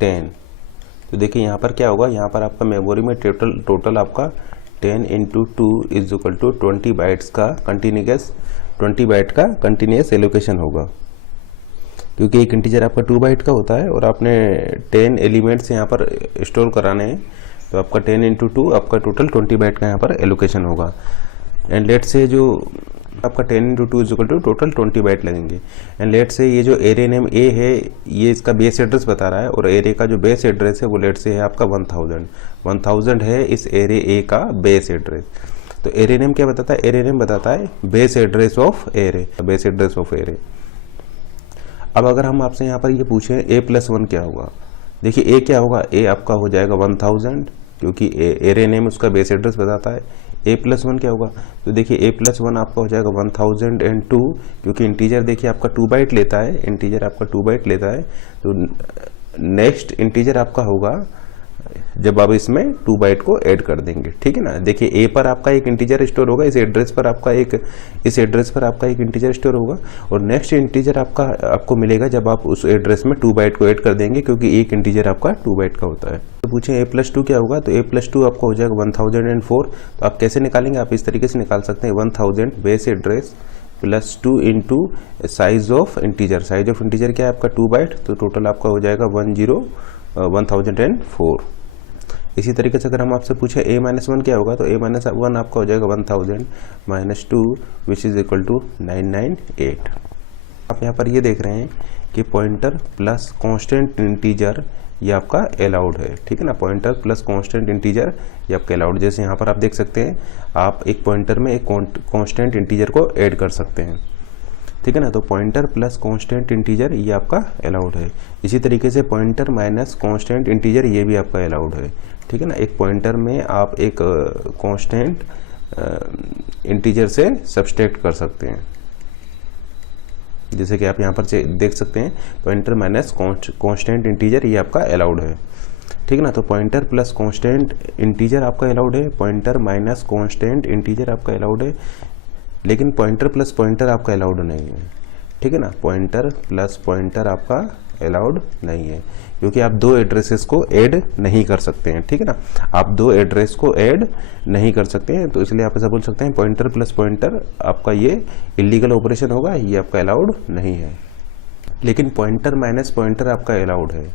10। तो देखिए यहाँ पर क्या होगा, यहाँ पर आपका मेमोरी में टोटल आपका 10 into 2 is equal to 20 bytes का कंटिन्यूस 20 बाइट का कंटिन्यूस एलोकेशन होगा, क्योंकि एक इंटीजर आपका 2 बाइट का होता है और आपने 10 एलिमेंट्स यहाँ पर स्टोर कराने हैं, तो आपका 10 इंटू 2 आपका टोटल 20 बाइट का यहाँ पर एलोकेशन होगा। एंड लेट से जो आपका 10 into 2 is equal to total 20 byte लगेंगे। एंड लेट से ये जो एरे नेम ए है ये इसका बेस एड्रेस बता रहा है, और एरे का जो बेस एड्रेस है वो लेट से है आपका 1000 है इस एरे ए का बेस एड्रेस। तो एरे नेम क्या बताता है, एरे नेम बताता है base address of array, base address of array. अब अगर हम आपसे यहाँ पर ये पूछें a+1 क्या होगा, देखिए a क्या होगा, a आपका हो जाएगा 1000, क्योंकि एरे नेम उसका बेस एड्रेस बताता है। a+1 क्या होगा, तो देखिए a+1 आपका हो जाएगा 1002, क्योंकि इंटीजर देखिए आपका 2 बाइट लेता है, इंटीजर आपका 2 बाइट लेता है। तो नेक्स्ट इंटीजर आपका होगा जब आप इसमें 2 बाइट को ऐड कर देंगे, ठीक है ना। देखिए ए पर आपका एक इंटीजर स्टोर होगा, इस एड्रेस पर आपका एक इंटीजर स्टोर होगा, और नेक्स्ट इंटीजर आपको मिलेगा जब आप उस एड्रेस में 2 बाइट को ऐड कर देंगे, क्योंकि एक इंटीजर आपका 2 बाइट का होता है। तो पूछें a+2 क्या होगा, तो a+2 आपका हो जाएगा 1004। तो आप कैसे निकालेंगे, आप इस तरीके से निकाल सकते हैं 1000 base address +2 into size of integer. Size of integer क्या है आपका 2 बाइट, तो टोटल आपका हो जाएगा 1004। इसी तरीके से अगर हम आपसे पूछे a-1 क्या होगा, तो a-1 आपका हो जाएगा 1000 -2 विच इज इक्वल टू 998। आप यहाँ पर ये देख रहे हैं कि पॉइंटर प्लस कांस्टेंट इंटीजर ये आपका अलाउड है, ठीक है ना। पॉइंटर प्लस कांस्टेंट इंटीजर ये आपका अलाउड, जैसे यहाँ पर आप देख सकते हैं आप एक पॉइंटर में एक कांस्टेंट इंटीजर को ऐड कर सकते हैं, ठीक है ना। तो पॉइंटर प्लस कांस्टेंट इंटीजर ये आपका अलाउड है। इसी तरीके से पॉइंटर माइनस कांस्टेंट इंटीजर ये भी आपका अलाउड है, ठीक है ना। एक पॉइंटर में आप एक कांस्टेंट इंटीजर से सब्सट्रैक्ट कर सकते हैं, जैसे कि आप यहाँ पर देख सकते हैं पॉइंटर माइनस कांस्टेंट इंटीजर ये आपका अलाउड है, ठीक है ना। तो पॉइंटर प्लस कांस्टेंट इंटीजर आपका अलाउड है, पॉइंटर माइनस कांस्टेंट इंटीजर आपका अलाउड है, लेकिन पॉइंटर प्लस पॉइंटर आपका अलाउड नहीं है, ठीक है ना। पॉइंटर प्लस पॉइंटर आपका अलाउड नहीं है, क्योंकि आप 2 एड्रेसेस को ऐड नहीं कर सकते हैं, ठीक है ना। आप 2 एड्रेस को ऐड नहीं कर सकते हैं, तो इसलिए आप ऐसा बोल सकते हैं पॉइंटर प्लस पॉइंटर आपका ये इलीगल ऑपरेशन होगा, ये आपका अलाउड नहीं है। लेकिन पॉइंटर माइनस पॉइंटर आपका अलाउड है,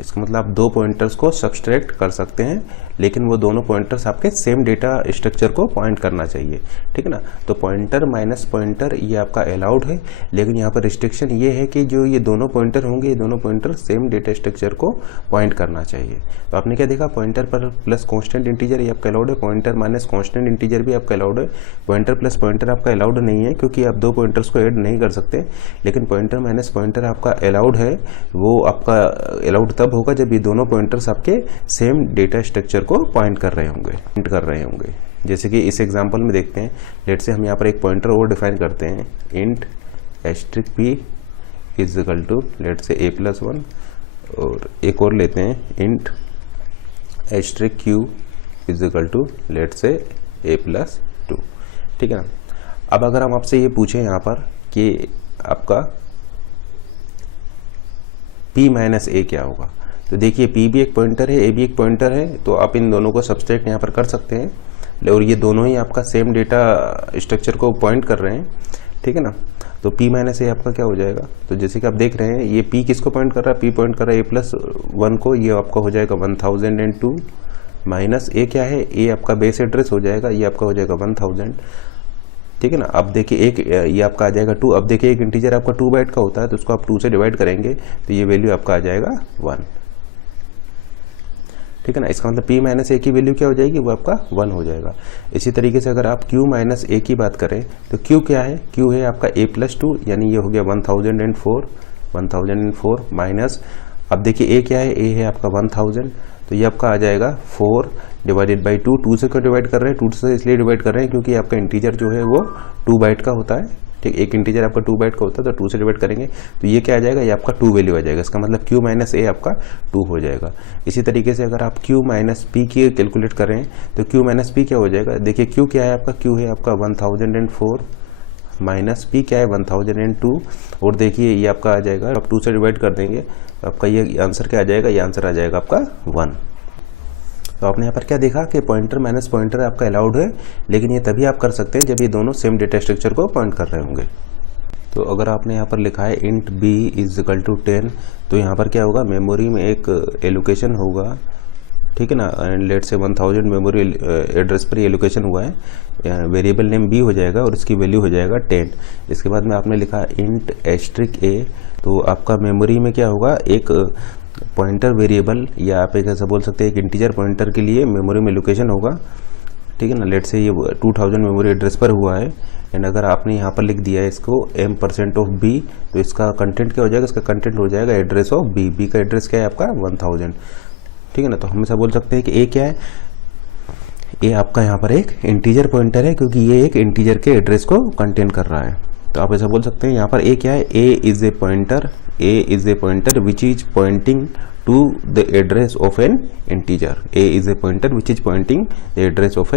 इसका मतलब आप 2 पॉइंटर्स को सब्सट्रैक्ट कर सकते हैं, लेकिन वो दोनों पॉइंटर्स आपके सेम डेटा स्ट्रक्चर को पॉइंट करना चाहिए, ठीक है ना। तो पॉइंटर माइनस पॉइंटर ये आपका अलाउड है, लेकिन यहाँ पर रिस्ट्रिक्शन ये है कि जो ये दोनों पॉइंटर होंगे ये दोनों पॉइंटर सेम डेटा स्ट्रक्चर को पॉइंट करना चाहिए। तो आपने क्या देखा, पॉइंटर पर प्लस कांस्टेंट इंटीजर ये आपका अलाउड है, पॉइंटर माइनस कांस्टेंट इंटीजर भी आपका अलाउड है। पॉइंटर प्लस पॉइंटर आपका अलाउड नहीं है, क्योंकि आप 2 पॉइंटर्स को ऐड नहीं कर सकते, लेकिन पॉइंटर माइनस पॉइंटर आपका अलाउड है। वो आपका अलाउड तब होगा जब ये दोनों पॉइंटर्स आपके सेम डेटा स्ट्रक्चर को पॉइंट कर रहे होंगे। जैसे कि इस एग्जांपल में देखते हैं, लेट से हम यहाँ पर एक पॉइंटर और डिफाइन करते हैं, int *p is equal to let's say a+1, और एक और लेते हैं int *q is equal to let's say a+2, ठीक है ना। अब अगर हम आपसे ये पूछें यहाँ पर कि आपका p माइनस a क्या होगा, तो देखिए p भी एक पॉइंटर है, a भी एक पॉइंटर है, तो आप इन दोनों को सब्सट्रैक्ट यहाँ पर कर सकते हैं, और ये दोनों ही आपका सेम डेटा स्ट्रक्चर को पॉइंट कर रहे हैं, ठीक है ना। तो p माइनस a आपका क्या हो जाएगा, तो जैसे कि आप देख रहे हैं ये p किसको पॉइंट कर रहा है, p पॉइंट कर रहा है a+1 को, ये आपका हो जाएगा 1002 माइनस a क्या है, a आपका बेस एड्रेस हो जाएगा, ये आपका हो जाएगा 1000, ठीक है ना। अब देखिए एक ये आपका आ जाएगा 2। अब देखिए एक इंटीजर आपका 2 बाइट का होता है, तो उसको आप 2 से डिवाइड करेंगे तो ये वैल्यू आपका आ जाएगा 1, ठीक है ना। इसका मतलब p माइनस a की वैल्यू क्या हो जाएगी, वो आपका 1 हो जाएगा। इसी तरीके से अगर आप q माइनस a की बात करें, तो q क्या है, q है आपका a+2, यानी ये हो गया 1004 माइनस, अब देखिए a क्या है, a है आपका 1000, तो ये आपका आ जाएगा 4 डिवाइडेड बाई 2 से क्यों डिवाइड कर रहे हैं, 2 से इसलिए डिवाइड कर रहे हैं क्योंकि आपका इंटीजर जो है वो 2 बाइट का होता है, ठीक। एक इंटीजर आपका 2 बाइट का होता है, तो 2 से डिवाइड करेंगे तो ये क्या आ जाएगा, ये आपका 2 वैल्यू आ जाएगा। इसका मतलब q माइनस a आपका 2 हो जाएगा। इसी तरीके से अगर आप q माइनस p की कैलकुलेट करें तो q माइनस p क्या हो जाएगा, देखिए q क्या है आपका, q है आपका 1004 माइनस p क्या है 1002, और देखिए ये आपका आ जाएगा, आप 2 से डिवाइड कर देंगे तो आपका ये आंसर क्या आ जाएगा, ये आंसर आ जाएगा आपका 1। तो आपने यहाँ पर क्या देखा कि पॉइंटर माइनस पॉइंटर आपका अलाउड है, लेकिन ये तभी आप कर सकते हैं जब ये दोनों सेम डेटा स्ट्रक्चर को पॉइंट कर रहे होंगे। तो अगर आपने यहाँ पर लिखा है int b is equal to 10, तो यहाँ पर क्या होगा, मेमोरी में एक एलोकेशन होगा, ठीक है ना, एंड लेट से 1000 मेमोरी एड्रेस पर एलोकेशन हुआ है, वेरिएबल नेम b हो जाएगा और इसकी वैल्यू हो जाएगा 10। इसके बाद में आपने लिखा int * a, तो आपका मेमोरी में क्या होगा, एक पॉइंटर वेरिएबल या आप एक ऐसा बोल सकते हैं एक इंटीजर पॉइंटर के लिए मेमोरी में लोकेशन होगा, ठीक है ना। लेट से ये 2000 मेमोरी एड्रेस पर हुआ है, एंड अगर आपने यहाँ पर लिख दिया है इसको m% ऑफ b, तो इसका कंटेंट क्या हो जाएगा, इसका कंटेंट हो जाएगा एड्रेस ऑफ b। b का एड्रेस क्या है आपका 1000, ठीक है ना। तो हम ऐसा बोल सकते हैं कि a क्या है, a आपका यहाँ पर एक इंटीजर पॉइंटर है, क्योंकि ये एक इंटीजर के एड्रेस को कंटेन कर रहा है। तो आप ऐसा बोल सकते हैं यहाँ पर a क्या है, a is a pointer which is pointing to the address of an integer। a is a pointer which is pointing the address of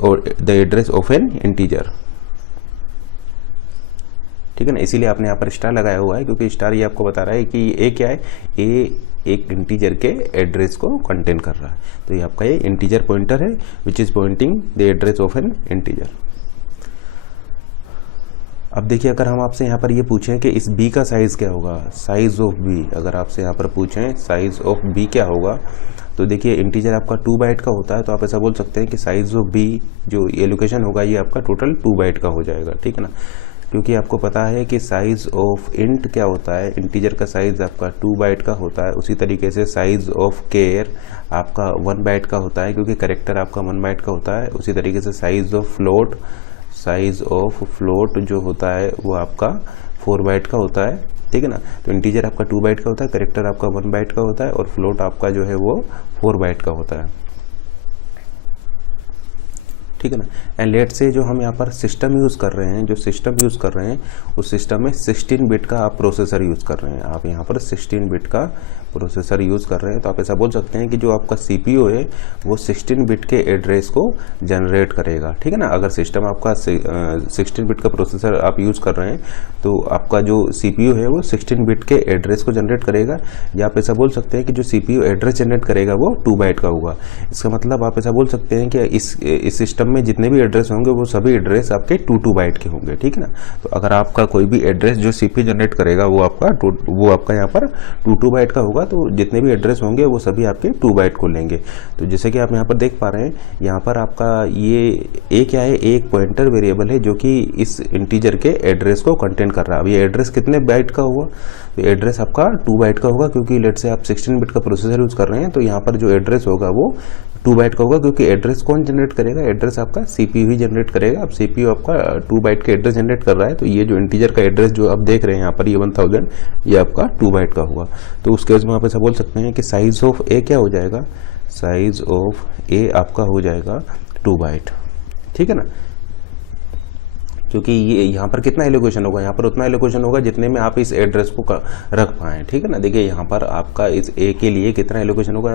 or the address of an integer, ठीक है ना। इसीलिए आपने यहाँ पर स्टार लगाया हुआ है, क्योंकि स्टार ये आपको बता रहा है कि a क्या है, a एक इंटीजर के एड्रेस को कंटेन कर रहा है। तो ये आपका ये इंटीजर पॉइंटर है which is pointing the address of N integer. अब देखिए, अगर हम आपसे यहाँ पर ये पूछें कि इस b का साइज़ क्या होगा, साइज़ ऑफ b, अगर आपसे यहाँ पर पूछें साइज़ ऑफ b क्या होगा, तो देखिए इंटीजर आपका 2 बाइट का होता है, तो आप ऐसा बोल सकते हैं कि साइज़ ऑफ b जो एलोकेशन होगा ये आपका टोटल 2 बाइट का हो जाएगा, ठीक है ना। क्योंकि आपको पता है कि साइज़ ऑफ इंट क्या होता है, इंटीजर का साइज़ आपका 2 बाइट का होता है। उसी तरीके से साइज़ ऑफ केयर आपका 1 बाइट का होता है, क्योंकि कैरेक्टर आपका 1 बाइट का होता है। उसी तरीके से साइज़ ऑफ फ्लोट जो होता है वो आपका 4 बाइट का होता है, ठीक है ना। तो इंटीजर आपका 2 बाइट का होता है, कैरेक्टर आपका 1 बाइट का होता है, और फ्लोट आपका जो है वो 4 बाइट का होता है, ठीक है ना। एंड लेट से जो हम यहाँ पर सिस्टम यूज़ कर रहे हैं, उस सिस्टम में 16 बिट का आप प्रोसेसर यूज़ कर रहे हैं। आप यहाँ पर 16 बिट का प्रोसेसर यूज़ कर रहे हैं, तो आप ऐसा बोल सकते हैं कि जो आपका CPU है वो 16 बिट के एड्रेस को जनरेट करेगा, ठीक है ना। अगर सिस्टम आपका 16 बिट का प्रोसेसर आप यूज़ कर रहे हैं, तो आपका जो CPU है वो 16 बिट के एड्रेस को जनरेट करेगा, या आप ऐसा बोल सकते हैं कि जो CPU एड्रेस जनरेट करेगा वो 2 बाइट का होगा। इसका मतलब आप ऐसा बोल सकते हैं कि इस सिस्टम में जितने भी एड्रेस होंगे वो सभी एड्रेस आपके 2 बाइट के होंगे, ठीक है ना। तो अगर आपका कोई भी एड्रेस जो CPU जनरेट करेगा वो आपका यहाँ पर 2 बाइट का होगा, तो जितने भी एड्रेस होंगे वो सभी आपके 2 बाइट को लेंगे। तो जैसे कि आप यहाँ पर देख पा रहे हैं, यहाँ पर आपका ये a क्या है, एक पॉइंटर वेरिएबल है जो कि इस इंटीजर के एड्रेस को कंटेन कर रहा है। अब ये एड्रेस कितने बाइट का हुआ, तो एड्रेस आपका 2 बाइट का होगा, क्योंकि लेट से आप 16 बिट का प्रोसेसर यूज़ कर रहे हैं, तो यहाँ पर जो एड्रेस होगा वो 2 बाइट का होगा, क्योंकि एड्रेस कौन जनरेट करेगा, एड्रेस आपका CPU ही जनरेट करेगा। अब CPU आपका 2 बाइट के एड्रेस जनरेट कर रहा है, तो ये जो इंटीजर का एड्रेस जो आप देख रहे हैं यहाँ पर, ये 1000, ये आपका 2 बाइट का हुआ। तो उसके वजह में आप ऐसा बोल सकते हैं कि साइज़ ऑफ A क्या हो जाएगा, साइज़ ऑफ A आपका हो जाएगा 2 बाइट, ठीक है ना। क्योंकि ये यहाँ पर कितना एलोकेशन होगा, यहाँ पर उतना एलोकेशन होगा जितने में आप इस एड्रेस को रख पाएँ, ठीक है ना। देखिए यहाँ पर आपका इस A के लिए कितना एलोकेशन होगा,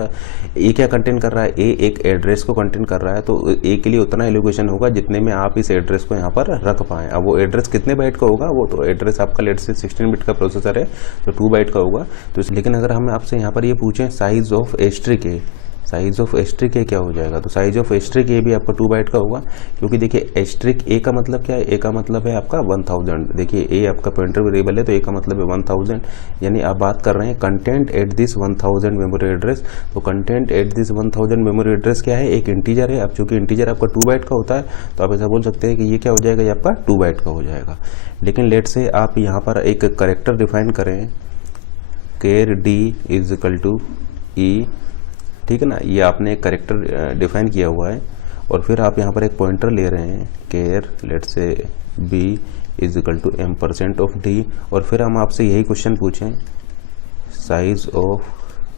A क्या कंटेन कर रहा है, A एक एड्रेस को कंटेन कर रहा है, तो A के लिए उतना एलोकेशन होगा जितने में आप इस एड्रेस को यहाँ पर रख पाएँ। अब वो एड्रेस कितने बाइट का होगा, वो तो एड्रेस आपका लेट से 16 बिट का प्रोसेसर है, तो 2 बाइट का होगा। तो लेकिन अगर हम आपसे यहाँ पर ये पूछें size of asterisk A, size of asterisk A क्या हो जाएगा, तो साइज़ ऑफ एस्ट्रिक ए भी आपका 2 बाइट का होगा, क्योंकि देखिए एस्ट्रिक ए का मतलब क्या है, ए का मतलब है आपका 1000। देखिए ए आपका पॉइंटर वेरिएबल है, तो ए का मतलब है 1000, यानी आप बात कर रहे हैं content at this 1000 memory address. तो content at this 1000 memory address क्या है, एक इंटीजर है। अब चूँकि इंटीजर आपका 2 बाइट का होता है, तो आप ऐसा बोल सकते हैं कि ये क्या हो जाएगा, ये आपका 2 बाइट का हो जाएगा। लेकिन लेट से आप यहाँ पर एक करेक्टर डिफाइन करें, char d is equal to E, ठीक है ना। ये आपने एक करेक्टर डिफाइन किया हुआ है, और फिर आप यहाँ पर एक पॉइंटर ले रहे हैं, char let's say b is equal to m% of d, और फिर हम आपसे यही क्वेश्चन पूछें साइज ऑफ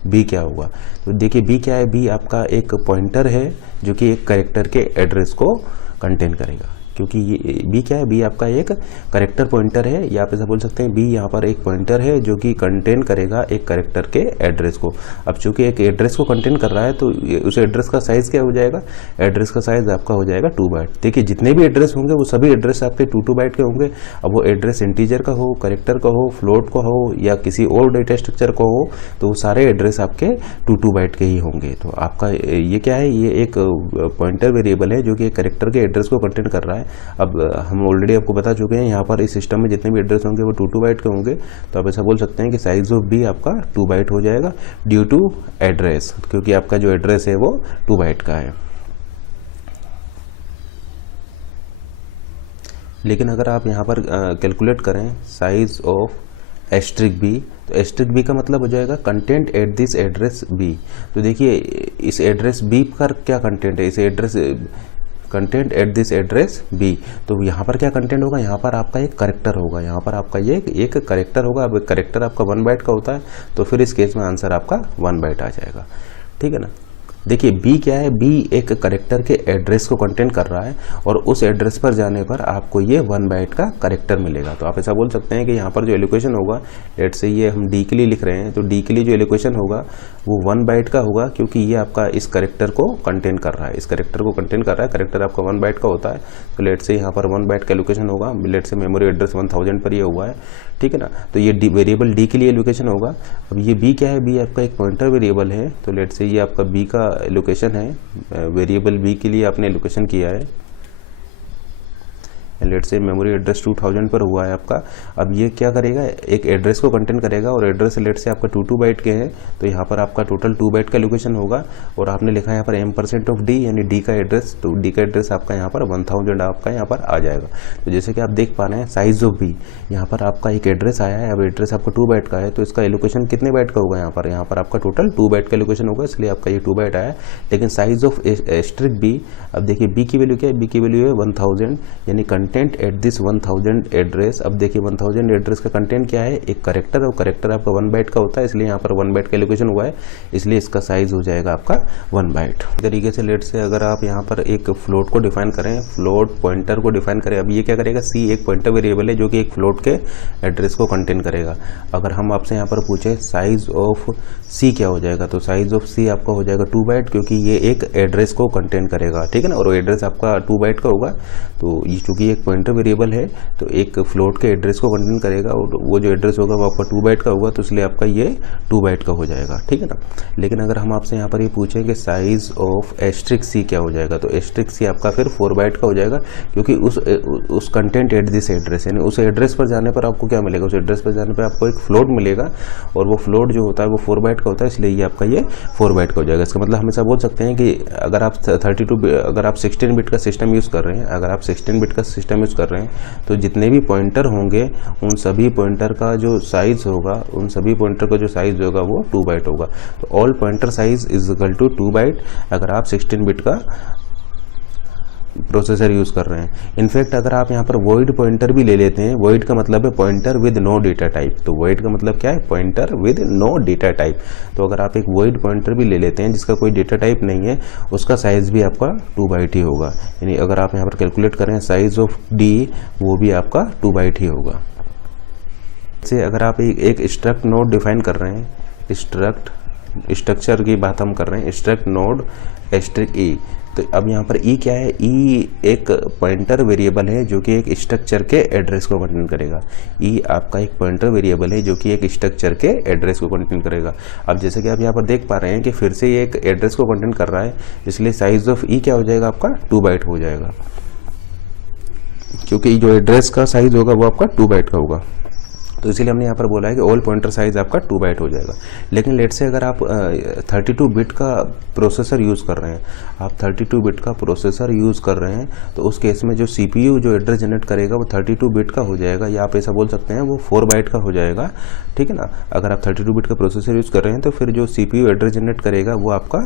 b क्या होगा। तो देखिए b क्या है, b आपका एक पॉइंटर है जो कि एक करेक्टर के एड्रेस को कंटेन करेगा, क्योंकि ये बी क्या है, बी आपका एक करेक्टर पॉइंटर है, या आप ऐसा बोल सकते हैं बी यहाँ पर एक पॉइंटर है जो कि कंटेन करेगा एक करेक्टर के एड्रेस को। अब चूंकि एक एड्रेस को कंटेन कर रहा है तो उस एड्रेस का साइज़ क्या हो जाएगा, एड्रेस का साइज़ आपका हो जाएगा 2 बाइट। देखिए जितने भी एड्रेस होंगे वो सभी एड्रेस आपके 2 बाइट के होंगे। अब वो एड्रेस इंटीजर का हो, करेक्टर का हो, फ्लोट का हो या किसी और डेटा स्ट्रक्चर का हो, तो वो सारे एड्रेस आपके 2 बाइट के ही होंगे। तो आपका ये क्या है, ये एक पॉइंटर वेरिएबल है जो कि एक करेक्टर के एड्रेस को कंटेन कर रहा है। अब हम ऑलरेडी आपको बता चुके हैं यहाँ पर इस सिस्टम में जितने भी एड्रेस होंगे वो 2 बाइट के होंगे। तो आप ऐसा बोल सकते हैं कि साइज ऑफ बी आपका 2 बाइट हो जाएगा ड्यू टू एड्रेस, क्योंकि आपका जो एड्रेस है वो 2 बाइट का है। लेकिन अगर आप यहाँ पर कैलकुलेट करें साइज ऑफ एस्ट्रिक बी, तो एस्ट्रिक बी का मतलब हो जाएगा content at this address B. तो देखिए इस एड्रेस बी का क्या कंटेंट है, इस address content at this address B, तो यहाँ पर क्या कंटेंट होगा, यहाँ पर आपका एक करेक्टर होगा, यहाँ पर आपका ये एक करेक्टर होगा। अब करेक्टर आपका 1 बाइट का होता है, तो फिर इस केस में आंसर आपका 1 बाइट आ जाएगा। ठीक है ना। देखिए बी क्या है, बी एक करेक्टर के एड्रेस को कंटेन कर रहा है और उस एड्रेस पर जाने पर आपको ये 1 बाइट का करेक्टर मिलेगा। तो आप ऐसा बोल सकते हैं कि यहाँ पर जो एलोकेशन होगा, लेट से ये हम डी के लिए लिख रहे हैं, तो डी के लिए जो एलोकेशन होगा वो 1 बाइट का होगा, क्योंकि ये आपका इस करेक्टर को कंटेन कर रहा है, इस करेक्टर को कंटेन कर रहा है। करेक्टर आपका 1 बाइट का होता है, तो लेट से यहाँ पर 1 बाइट का एलोकेशन होगा। लेट से मेमोरी एड्रेस 1000 पर ये हुआ है, ठीक है ना। तो ये वेरिएबल डी के लिए एलोकेशन होगा। अब ये बी क्या है, बी आपका एक पॉइंटर वेरिएबल है, तो लेट से ये आपका बी का एलोकेशन है, वेरिएबल बी के लिए आपने एलोकेशन किया है। लेट से मेमोरी एड्रेस 2000 पर हुआ है आपका। अब ये क्या करेगा, एक एड्रेस को कंटेन करेगा और एड्रेस लेट से आपका 2 बाइट के हैं, तो यहाँ पर आपका टोटल 2 बाइट का एलोकेशन होगा। और आपने लिखा है यहाँ पर m% ऑफ डी, यानी डी का एड्रेस, तो डी का एड्रेस आपका यहाँ पर 1000 आपका यहाँ पर आ जाएगा। तो जैसे कि आप देख पा रहे हैं साइज ऑफ बी, यहाँ पर आपका एक एड्रेस आया है। अब एड्रेस आपका 2 बाइट का है, तो इसका एलोकेशन कितने बाइट का होगा, यहाँ पर आपका टोटल 2 बाइट का एलोकेशन होगा, इसलिए आपका ये 2 बाइट आया। लेकिन साइज ऑफ एस्ट्रिक बी, अब देखिए बी की वैल्यू क्या है, बी की वैल्यू है 1000, यानी कंटेंट एट दिस 1000 एड्रेस। अब देखिए 1000 एड्रेस का कंटेंट क्या है, एक करेक्टर, और करेक्टर आपका 1 बाइट का होता है, इसलिए यहाँ पर 1 बाइट का एलोकेशन हुआ है, इसलिए इसका साइज हो जाएगा आपका 1 बाइट। तरीके से लेट से अगर आप यहाँ पर एक फ्लोट को डिफाइन करें, फ्लोट पॉइंटर को डिफाइन करें, अब ये क्या करेगा, सी एक पॉइंटर वेरिएबल है जो कि एक फ्लोट के एड्रेस को कंटेन करेगा। अगर हम आपसे यहाँ पर पूछे साइज ऑफ सी क्या हो जाएगा, तो साइज ऑफ सी आपका हो जाएगा 2 बाइट, क्योंकि ये एक एड्रेस को कंटेन करेगा, ठीक है ना, और वो एड्रेस आपका 2 बाइट का होगा। तो ये चूंकि एक पॉइंटर वेरिएबल है, तो एक फ्लोट के एड्रेस को कंटेन करेगा, और वो जो एड्रेस होगा वो आपका 2 बाइट का होगा, तो इसलिए आपका ये 2 बाइट का हो जाएगा, ठीक है ना। लेकिन अगर हम आपसे यहाँ पर ये पूछें कि साइज ऑफ एस्ट्रिक सी क्या हो जाएगा, तो एस्ट्रिक सी आपका फिर 4 बाइट का हो जाएगा, क्योंकि उस कंटेंट एट दिस एड्रेस, यानी उस एड्रेस पर जाने पर आपको क्या मिलेगा, उस एड्रेस पर जाने पर आपको एक फ्लोट मिलेगा, और वो फ्लोट जो होता है वो 4 बाइट का होता है, इसलिए ये आपका ये 4 बाइट का हो जाएगा। इसका मतलब हमेशा बोल सकते हैं कि अगर आप 16 बिट का सिस्टम यूज़ कर रहे हैं, अगर आप 16 बिट का सिस्टम यूज़ कर रहे हैं, तो जितने भी पॉइंटर होंगे उन सभी पॉइंटर का जो साइज होगा, उन सभी पॉइंटर का जो साइज होगा वो 2 बाइट होगा। तो all pointer size is equal to 2 byte अगर आप 16 बिट का प्रोसेसर यूज़ कर रहे हैं। इनफैक्ट अगर आप यहाँ पर वॉइड पॉइंटर भी ले लेते हैं, वॉइड का मतलब है pointer with no data type, तो वॉइड का मतलब क्या है, pointer with no data type. तो अगर आप एक वॉइड पॉइंटर भी ले लेते हैं जिसका कोई डेटा टाइप नहीं है, उसका साइज भी आपका 2 बाइट ही होगा। यानी अगर आप यहाँ पर कैलकुलेट करें साइज ऑफ डी, वो भी आपका 2 बाइट ही होगा। से अगर आप एक स्ट्रक्ट नोड डिफाइन कर रहे हैं, स्ट्रक्चर की बात हम कर रहे हैं, स्ट्रक्ट नोड एस्ट्रिक ई, तो अब यहाँ पर ई क्या है, ई एक पॉइंटर वेरिएबल है जो कि एक स्ट्रक्चर के एड्रेस को कंटेन करेगा। ई आपका एक पॉइंटर वेरिएबल है जो कि एक स्ट्रक्चर के एड्रेस को कंटेन करेगा। अब जैसे कि आप यहाँ पर देख पा रहे हैं कि फिर से ये एक एड्रेस को कंटेन कर रहा है, इसलिए साइज ऑफ ई क्या हो जाएगा, आपका 2 बाइट हो जाएगा, क्योंकि जो एड्रेस का साइज होगा वो आपका 2 बाइट का होगा। तो इसीलिए हमने यहाँ पर बोला है कि ऑल पॉइंटर साइज आपका 2 बाइट हो जाएगा। लेकिन लेट से अगर आप 32 बिट का प्रोसेसर यूज़ कर रहे हैं, आप 32 बिट का प्रोसेसर यूज़ कर रहे हैं, तो उस केस में जो CPU जो एड्रेस जनरेट करेगा वो 32 बिट का हो जाएगा, या आप ऐसा बोल सकते हैं वो 4 बाइट का हो जाएगा, ठीक है ना। अगर आप 32 बिट का प्रोसेसर यूज़ कर रहे हैं तो फिर जो CPU एड्रेस जनरेट करेगा वो आपका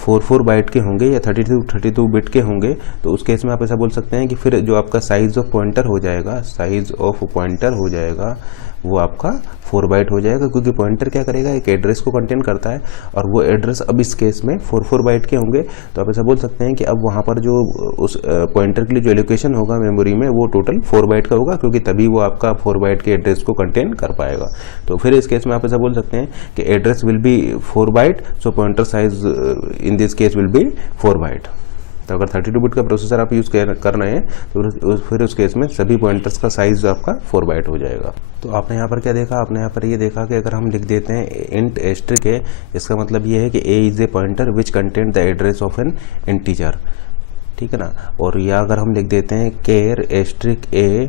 4 बाइट के होंगे या 32 बिट के होंगे। तो उस केस में आप ऐसा बोल सकते हैं कि फिर जो आपका साइज ऑफ पॉइंटर हो जाएगा, साइज ऑफ पॉइंटर हो जाएगा वो आपका 4 बाइट हो जाएगा, क्योंकि पॉइंटर क्या करेगा, एक एड्रेस को कंटेन करता है और वो एड्रेस अब इस केस में 4 बाइट के होंगे। तो आप ऐसा बोल सकते हैं कि अब वहाँ पर जो उस पॉइंटर के लिए जो एलोकेशन होगा मेमोरी में वो टोटल 4 बाइट का होगा, क्योंकि तभी वो आपका 4 बाइट के एड्रेस को कंटेन कर पाएगा। तो फिर इस केस में आप ऐसा बोल सकते हैं कि address will be 4 byte, so pointer size in this case will be 4 byte. तो अगर 32 बिट का प्रोसेसर आप यूज़ कर रहे हैं तो फिर उस केस में सभी पॉइंटर्स का साइज आपका 4 बाइट हो जाएगा। तो आपने यहाँ पर क्या देखा, आपने यहाँ पर ये देखा कि अगर हम लिख देते हैं इंट एस्ट्रिक ए, इसका मतलब ये है कि A is a pointer which content the address of N integer, ठीक है ना। और या अगर हम लिख देते हैं केर एस्ट्रिक ए,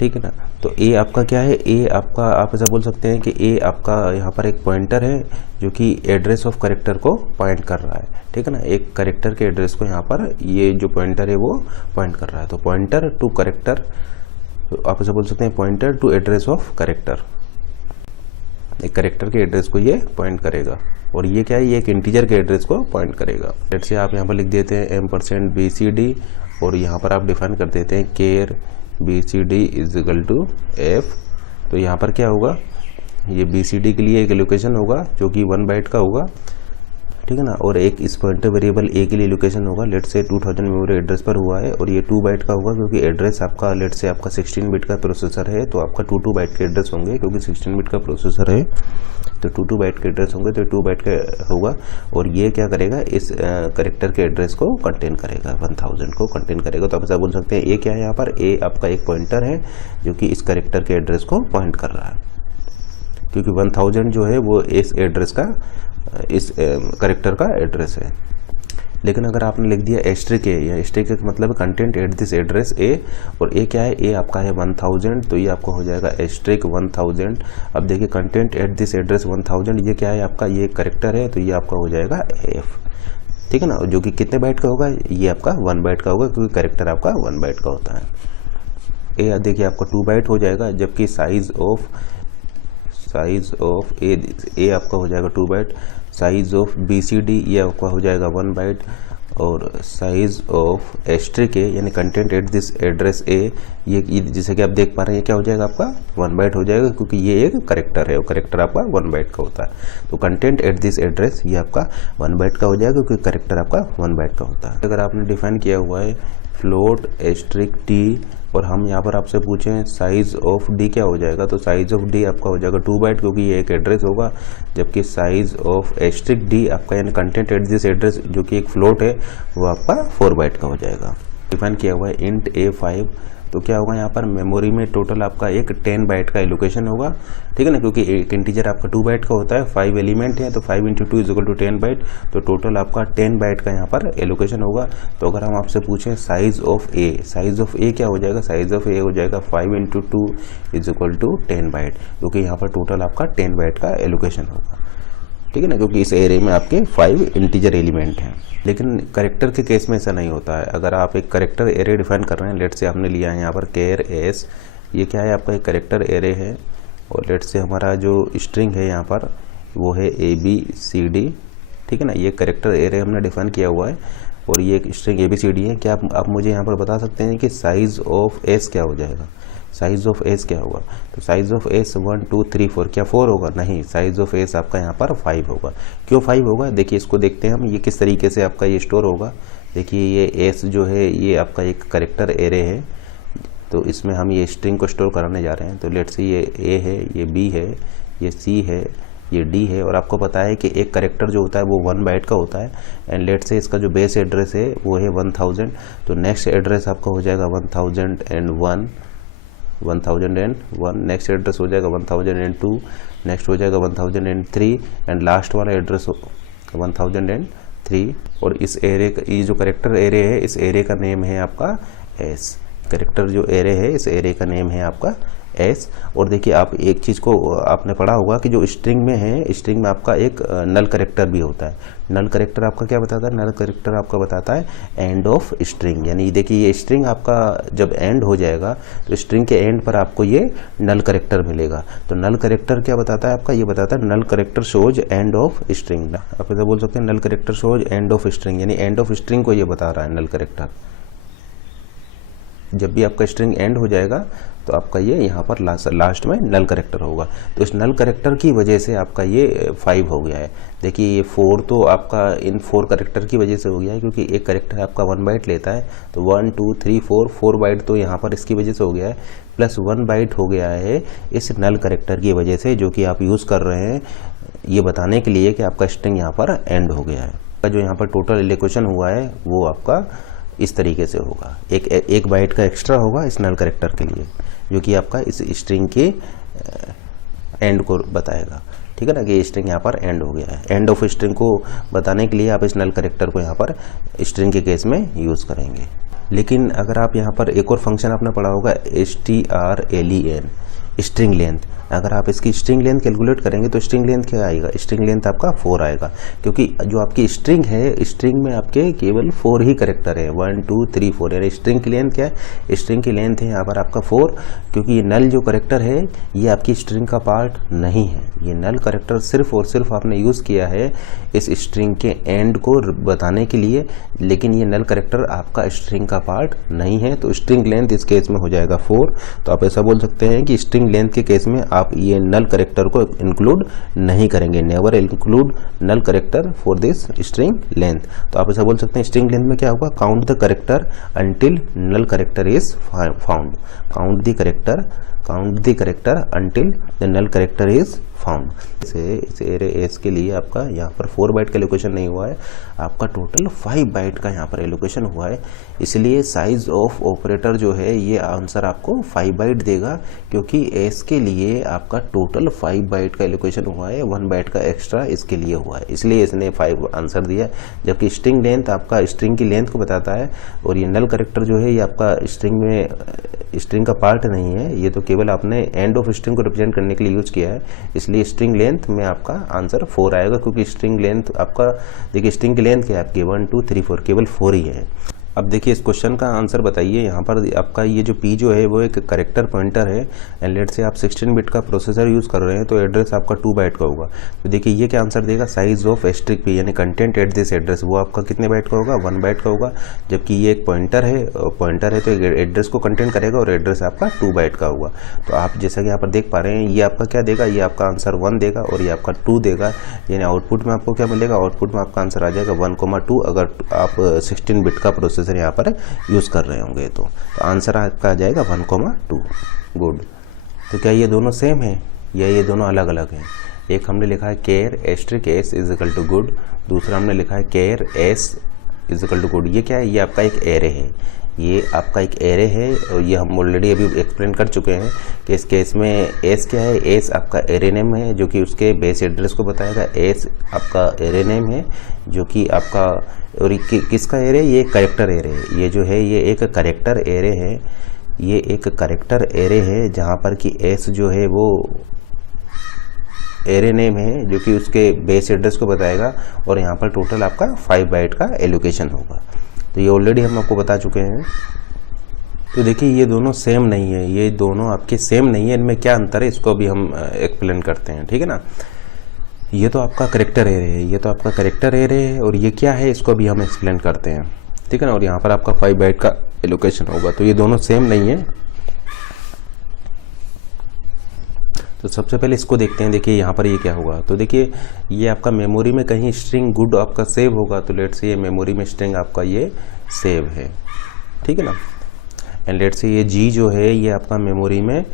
ठीक है ना, तो ए आपका क्या है, ए आपका आप ऐसा बोल सकते हैं कि ए आपका यहाँ पर एक पॉइंटर है जो कि एड्रेस ऑफ करेक्टर को पॉइंट कर रहा है, ठीक है ना। एक करेक्टर के एड्रेस को यहाँ पर ये जो पॉइंटर है वो पॉइंट कर रहा है। तो पॉइंटर टू करेक्टर, तो आप ऐसा बोल सकते हैं pointer to address of character, एक करेक्टर के एड्रेस को ये पॉइंट करेगा। और ये क्या है, ये एक इंटीजर के एड्रेस को पॉइंट करेगा। लेट्स से आप यहाँ पर लिख देते हैं %BCD और यहाँ पर आप डिफाइन कर देते हैं char BCD is equal to F। तो यहाँ पर क्या होगा, ये BCD के लिए एक लोकेशन होगा जो कि 1 बाइट का होगा, ठीक है ना। और एक इस पॉइंटर वेरिएबल ए के लिए लोकेशन होगा, लेट से 2000 मेमोरी एड्रेस पर हुआ है और ये 2 बाइट का होगा, क्योंकि एड्रेस आपका लेट से आपका 16 बिट का प्रोसेसर है तो आपका 2 बाइट के एड्रेस होंगे, क्योंकि 16 बिट का प्रोसेसर है तो 2 बाइट के एड्रेस होंगे, तो 2 बाइट का होगा। और ये क्या करेगा, इस करेक्टर के एड्रेस को कंटेन करेगा, 1000 को कंटेन करेगा। तो आप ऐसा बोल सकते हैं ए क्या है, यहाँ पर ए आपका एक पॉइंटर है जो कि इस करेक्टर के एड्रेस को पॉइंट कर रहा है, क्योंकि 1000 जो है वो इस एड्रेस का, इस करेक्टर का एड्रेस है। लेकिन अगर आपने लिख दिया एस्ट्रिक ए, या एस्ट्रिक का मतलब कंटेंट एट दिस एड्रेस ए, और ए क्या है, ए आपका है 1000, तो ये आपका हो जाएगा एस्ट्रिक 1000। अब देखिए कंटेंट एट दिस एड्रेस 1000, ये क्या है आपका, ये करेक्टर है, तो ये आपका हो जाएगा एफ, ठीक है ना, जो कि कितने बाइट का होगा, ये आपका 1 बाइट का होगा, क्योंकि करेक्टर आपका 1 बाइट का होता है। ए देखिए आपका 2 बाइट हो जाएगा, जबकि साइज ऑफ ए आपका हो जाएगा 2 बाइट, साइज ऑफ BCD ये आपका हो जाएगा 1 बाइट, और साइज ऑफ एस्ट्रिक ए यानी कंटेंट एट दिस एड्रेस ए, ये जैसे कि आप देख पा रहे हैं क्या हो जाएगा आपका 1 बाइट हो जाएगा, क्योंकि ये एक करेक्टर है और करेक्टर आपका 1 बाइट का होता है। तो कंटेंट एट दिस एड्रेस ये आपका 1 बाइट का हो जाएगा, क्योंकि करेक्टर आपका 1 बाइट का होता है। अगर आपने डिफाइन किया हुआ है फ्लोट एस्ट्रिक टी, और हम यहाँ पर आपसे पूछें साइज ऑफ डी क्या हो जाएगा, तो साइज ऑफ डी आपका हो जाएगा 2 बाइट, क्योंकि ये एक एड्रेस होगा, जबकि साइज ऑफ एस्ट्रिक डी आपका यानी कंटेंट एट दिस एड्रेस जो कि एक फ्लोट है वो आपका 4 बाइट का हो जाएगा। डिफाइन किया हुआ है इंट A5, तो क्या होगा यहाँ पर मेमोरी में टोटल आपका एक 10 बाइट का एलोकेशन होगा, ठीक है ना, क्योंकि एक इंटीजर आपका 2 बाइट का होता है, 5 एलिमेंट है, तो 5 × 2 = 10 बाइट, तो टोटल आपका 10 बाइट का यहाँ पर एलोकेशन होगा। तो अगर हम आपसे पूछें size of A, size of A क्या हो जाएगा, साइज ऑफ ए हो जाएगा 5 × 2 = 10 बाइट, क्योंकि यहाँ पर टोटल आपका 10 बाइट का एलोकेशन होगा, ठीक है ना, क्योंकि इस एरे में आपके 5 इंटीजर एलिमेंट हैं। लेकिन करेक्टर के केस में ऐसा नहीं होता है। अगर आप एक करेक्टर एरे डिफाइन कर रहे हैं, लेट से आपने लिया है यहाँ पर केयर एस, ये क्या है आपका एक करेक्टर एरे है, और लेट से हमारा जो स्ट्रिंग है यहाँ पर वो है ABCD, ठीक है ना, ये करेक्टर एरे हमने डिफाइन किया हुआ है और ये एक स्ट्रिंग ABCD है। क्या आप मुझे यहाँ पर बता सकते हैं कि साइज ऑफ एस क्या हो जाएगा, साइज ऑफ एस क्या होगा, तो साइज ऑफ एस 1 2 3 4, क्या 4 होगा, नहीं, साइज ऑफ एस आपका यहाँ पर 5 होगा। क्यों 5 होगा, देखिए इसको देखते हैं हम, ये किस तरीके से आपका ये स्टोर होगा। देखिए ये एस जो है ये आपका एक करेक्टर एरे है, तो इसमें हम ये स्ट्रिंग को स्टोर कराने जा रहे हैं। तो लेट से ये ए है, ये बी है, ये सी है, ये डी है, और आपको पता है कि एक करेक्टर जो होता है वो 1 बाइट का होता है, एंड लेट से इसका जो बेस एड्रेस है वो है 1000, तो नेक्स्ट एड्रेस आपका हो जाएगा 1001, नेक्स्ट एड्रेस हो जाएगा 1002, नेक्स्ट हो जाएगा 1003, एंड लास्ट वाला एड्रेस 1003। और इस एरे का, ये जो करेक्टर एरे है, इस एरे का नेम है आपका एस, करेक्टर जो एरे है इस एरे का नेम है आपका एस। और देखिए आप एक चीज़ को आपने पढ़ा होगा कि जो स्ट्रिंग में है, स्ट्रिंग में आपका एक नल करेक्टर भी होता है। नल करेक्टर आपका क्या बताता है, नल करेक्टर आपका बताता है एंड ऑफ स्ट्रिंग, यानी देखिए ये स्ट्रिंग आपका जब एंड हो जाएगा तो स्ट्रिंग के एंड पर आपको ये नल करेक्टर मिलेगा। तो नल करेक्टर क्या बताता है आपका, ये बताता है null character shows end of string. आप ऐसा बोल सकते हैं null character shows end of string, यानी एंड ऑफ स्ट्रिंग को ये बता रहा है नल करेक्टर। जब भी आपका स्ट्रिंग एंड हो जाएगा तो आपका ये यहाँ पर लास्ट में नल करेक्टर होगा। तो इस नल करेक्टर की वजह से आपका ये 5 हो गया है। देखिए ये 4 तो आपका इन 4 करेक्टर की वजह से हो गया है, क्योंकि एक करेक्टर आपका 1 बाइट लेता है। तो 1 2 3 4 बाइट तो यहाँ पर इसकी वजह से हो गया है, प्लस 1 बाइट हो गया है इस नल करेक्टर की वजह से, जो कि आप यूज़ कर रहे हैं ये बताने के लिए कि आपका स्ट्रिंग यहाँ पर एंड हो गया है। जो यहाँ पर टोटल एलोकेशन हुआ है वो आपका इस तरीके से होगा, एक बाइट का एक्स्ट्रा होगा इस नल करेक्टर के लिए, जो कि आपका इस स्ट्रिंग के एंड को बताएगा। ठीक है ना, कि स्ट्रिंग यहाँ पर एंड हो गया है। एंड ऑफ स्ट्रिंग को बताने के लिए आप इस नल करेक्टर को यहाँ पर स्ट्रिंग के केस में यूज़ करेंगे। लेकिन अगर आप यहाँ पर एक और फंक्शन आपने पढ़ा होगा strlen, स्ट्रिंग लेंथ। अगर आप इसकी स्ट्रिंग लेंथ कैलकुलेट करेंगे तो स्ट्रिंग लेंथ क्या आएगा, स्ट्रिंग लेंथ आपका 4 आएगा, क्योंकि जो आपकी स्ट्रिंग है, स्ट्रिंग में आपके केवल 4 ही करेक्टर है, 1 2 3 4, यानी स्ट्रिंग की लेंथ क्या है, स्ट्रिंग की लेंथ है यहाँ पर आपका 4, क्योंकि ये नल जो करेक्टर है ये आपकी स्ट्रिंग का पार्ट नहीं है। ये नल करेक्टर सिर्फ और सिर्फ आपने यूज़ किया है इस स्ट्रिंग के एंड को बताने के लिए, लेकिन ये नल करेक्टर आपका स्ट्रिंग का पार्ट नहीं है। तो स्ट्रिंग लेंथ इस केस में हो जाएगा 4। तो आप ऐसा बोल सकते हैं कि स्ट्रिंग लेंथ के केस में आप ये नल करेक्टर को इंक्लूड नहीं करेंगे, never include null character for this string length. तो आप ऐसा बोल सकते हैं स्ट्रिंग लेंथ में क्या होगा, count the character until null character is found, count the character until the null character is found. इस एरे एस के लिए आपका यहाँ पर 4 बाइट का एलोकेशन नहीं हुआ है, आपका टोटल 5 बाइट का यहाँ पर एलोकेशन हुआ है। इसलिए साइज ऑफ ऑपरेटर जो है ये आंसर आपको 5 बाइट देगा, क्योंकि एस के लिए आपका टोटल 5 बाइट का एलोकेशन हुआ है, 1 बाइट का एक्स्ट्रा इसके लिए हुआ है, इसलिए इसने 5 आंसर दिया। जबकि स्ट्रिंग लेंथ आपका स्ट्रिंग की लेंथ को बताता है, और ये नल करेक्टर जो है ये आपका स्ट्रिंग का पार्ट नहीं है, ये तो केवल आपने एंड ऑफ स्ट्रिंग को रिप्रेजेंट करने के लिए यूज किया है। इसलिए स्ट्रिंग लेंथ में आपका आंसर 4 आएगा, क्योंकि स्ट्रिंग लेंथ आपका, देखिए स्ट्रिंग की लेंथ क्या है आपकी 1 2 3 4, केवल 4 ही है। अब देखिए इस क्वेश्चन का आंसर बताइए। यहाँ पर आपका ये जो P जो है वो एक करेक्टर पॉइंटर है, एंड लेट से आप 16 बिट का प्रोसेसर यूज़ कर रहे हैं, तो एड्रेस आपका 2 बाइट का होगा। तो देखिए ये क्या आंसर देगा, साइज ऑफ एस्ट्रिक P यानी कंटेंट एट दिस एड्रेस, वो आपका कितने बाइट का होगा, 1 बाइट का होगा। जबकि ये एक पॉइंटर है तो एड्रेस को कंटेंट करेगा, और एड्रेस आपका 2 बाइट का होगा। तो आप जैसा कि यहाँ पर देख पा रहे हैं, ये आपका क्या देगा, ये आपका आंसर 1 देगा और ये आपका 2 देगा, यानी आउटपुट में आपको क्या मिलेगा, आउटपुट में आपका आंसर आ जाएगा 1,2, अगर आप 16 बिट का प्रोसेसर यहाँ पर यूज़ कर रहे होंगे। तो आंसर आपका आ जाएगा 1,2। गुड। तो क्या ये दोनों सेम है या ये दोनों अलग अलग हैं? एक हमने लिखा है char asterisk S is equal to good, दूसरा हमने लिखा है char S is equal to good. ये क्या है, ये आपका एक एरे है, ये आपका एक एरे है, और ये हम ऑलरेडी अभी एक्सप्लेन कर चुके हैं कि इस केस में एस क्या है, एस आपका एरे नेम है जो कि उसके बेस एड्रेस को बताएगा, एस आपका एरे नेम है जो कि आपका, और किसका एरे, ये करेक्टर एरे है, ये जो है ये एक करेक्टर एरे है, ये एक करेक्टर एरे है जहाँ पर कि एस जो है वो एरे नेम है जो कि उसके बेस एड्रेस को बताएगा, और यहाँ पर टोटल आपका 5 बाइट का एलोकेशन होगा। तो ये ऑलरेडी हम आपको बता चुके हैं। तो देखिए ये दोनों सेम नहीं है, ये दोनों आपके सेम नहीं है, इनमें क्या अंतर है इसको भी हम एक्सप्लेन करते हैं। ठीक है ना, ये तो आपका करेक्टर एरे है, ये तो आपका करेक्टर एरे है, और ये क्या है इसको भी हम एक्सप्लेन करते हैं। ठीक है ना, और यहाँ पर आपका 5 बाइट का एलोकेशन होगा। तो ये दोनों सेम नहीं है। तो सबसे पहले इसको देखते हैं। देखिए यहाँ पर ये क्या होगा, तो देखिए ये आपका मेमोरी में कहीं स्ट्रिंग गुड आपका सेव होगा, तो लेट से ये मेमोरी में स्ट्रिंग आपका ये सेव है। ठीक है ना, एंड लेट से ये जी जो है ये आपका मेमोरी में,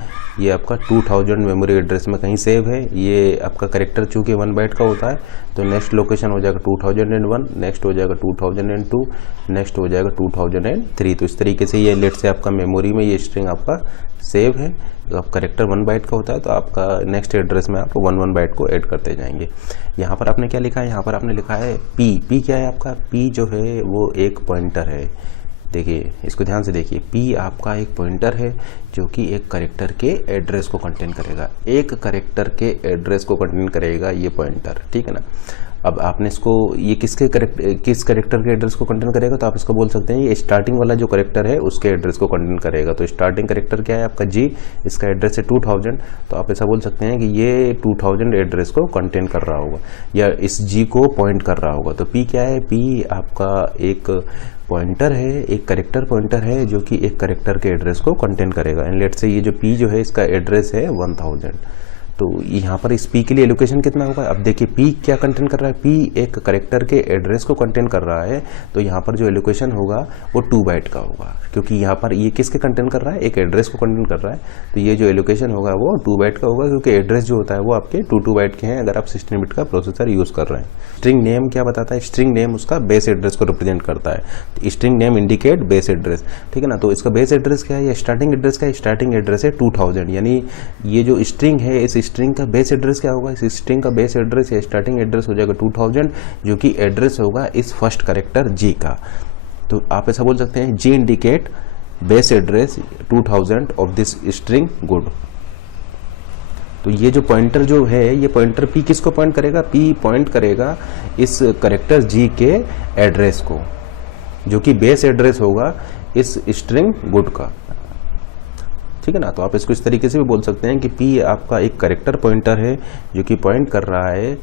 ये आपका 2000 मेमोरी एड्रेस में कहीं सेव है। ये आपका करेक्टर चूँकि 1 बाइट का होता है, तो नेक्स्ट लोकेशन हो जाएगा 2001, नेक्स्ट हो जाएगा 2002, नेक्स्ट हो जाएगा 2003। तो इस तरीके से ये लेट से आपका मेमोरी में ये स्ट्रिंग आपका सेव है। अब करेक्टर 1 बाइट का होता है, तो आपका नेक्स्ट एड्रेस में आप 1 बाइट को ऐड करते जाएंगे। यहाँ पर आपने क्या लिखा है, यहाँ पर आपने लिखा है पी क्या है आपका, पी जो है वो एक पॉइंटर है। देखिए इसको ध्यान से देखिए, P आपका एक पॉइंटर है जो कि एक करेक्टर के एड्रेस को कंटेन करेगा, एक करेक्टर के एड्रेस को कंटेन करेगा ये पॉइंटर। ठीक है ना, अब आपने इसको ये किस करेक्टर के एड्रेस को कंटेन करेगा, तो आप इसको बोल सकते हैं ये स्टार्टिंग वाला जो करेक्टर है उसके एड्रेस को कंटेन करेगा। तो स्टार्टिंग करेक्टर क्या है आपका जी, इसका एड्रेस है 2000, तो आप ऐसा बोल सकते हैं कि ये 2000 एड्रेस को कंटेन कर रहा होगा या इस जी को पॉइंट कर रहा होगा। तो पी क्या है, पी आपका एक पॉइंटर है, एक करेक्टर पॉइंटर है जो कि एक करेक्टर के एड्रेस को कंटेन करेगा। एंड लेट्स से ये जो पी जो है इसका एड्रेस है 1000, तो यहाँ पर इस पी के लिए एलोकेशन कितना होगा। अब देखिए पी क्या कंटेन कर रहा है, पी एक करेक्टर के एड्रेस को कंटेन कर रहा है, तो यहाँ पर जो एलोकेशन होगा वो 2 बाइट का होगा, क्योंकि यहाँ पर ये किसके कंटेन कर रहा है, एक एड्रेस को कंटेन कर रहा है। तो ये जो एलोकेशन होगा वो 2 बाइट का होगा, क्योंकि एड्रेस जो होता है वो आपके 2 बाइट के हैं अगर आप 16 बिट का प्रोसेसर यूज़ कर रहे हैं। स्ट्रिंग नेम क्या बताता है, स्ट्रिंग नेम उसका बेस एड्रेस को रिप्रेजेंट करता है। String name indicate base address, ठीक है ना। तो इसका बेस एड्रेस क्या है या स्टार्टिंग एड्रेस क्या है, स्टार्टिंग एड्रेस है 2000, यानी ये जो स्ट्रिंग है इस स्ट्रिंग का बेस एड्रेस क्या होगा, इस स्ट्रिंग का बेस एड्रेस या स्टार्टिंग एड्रेस हो जाएगा 2000, जो कि एड्रेस होगा इस फर्स्ट करेक्टर जी का। तो आप ऐसा बोल सकते हैं जी indicate base address 2000 of this string good. तो ये जो पॉइंटर जो है ये पॉइंटर पी किसको पॉइंट करेगा, पी पॉइंट करेगा इस करेक्टर जी के एड्रेस को, जो कि बेस एड्रेस होगा इस स्ट्रिंग गुड का, ठीक है ना। तो आप इसको इस तरीके से भी बोल सकते हैं कि पी आपका एक करेक्टर पॉइंटर है जो कि पॉइंट कर रहा है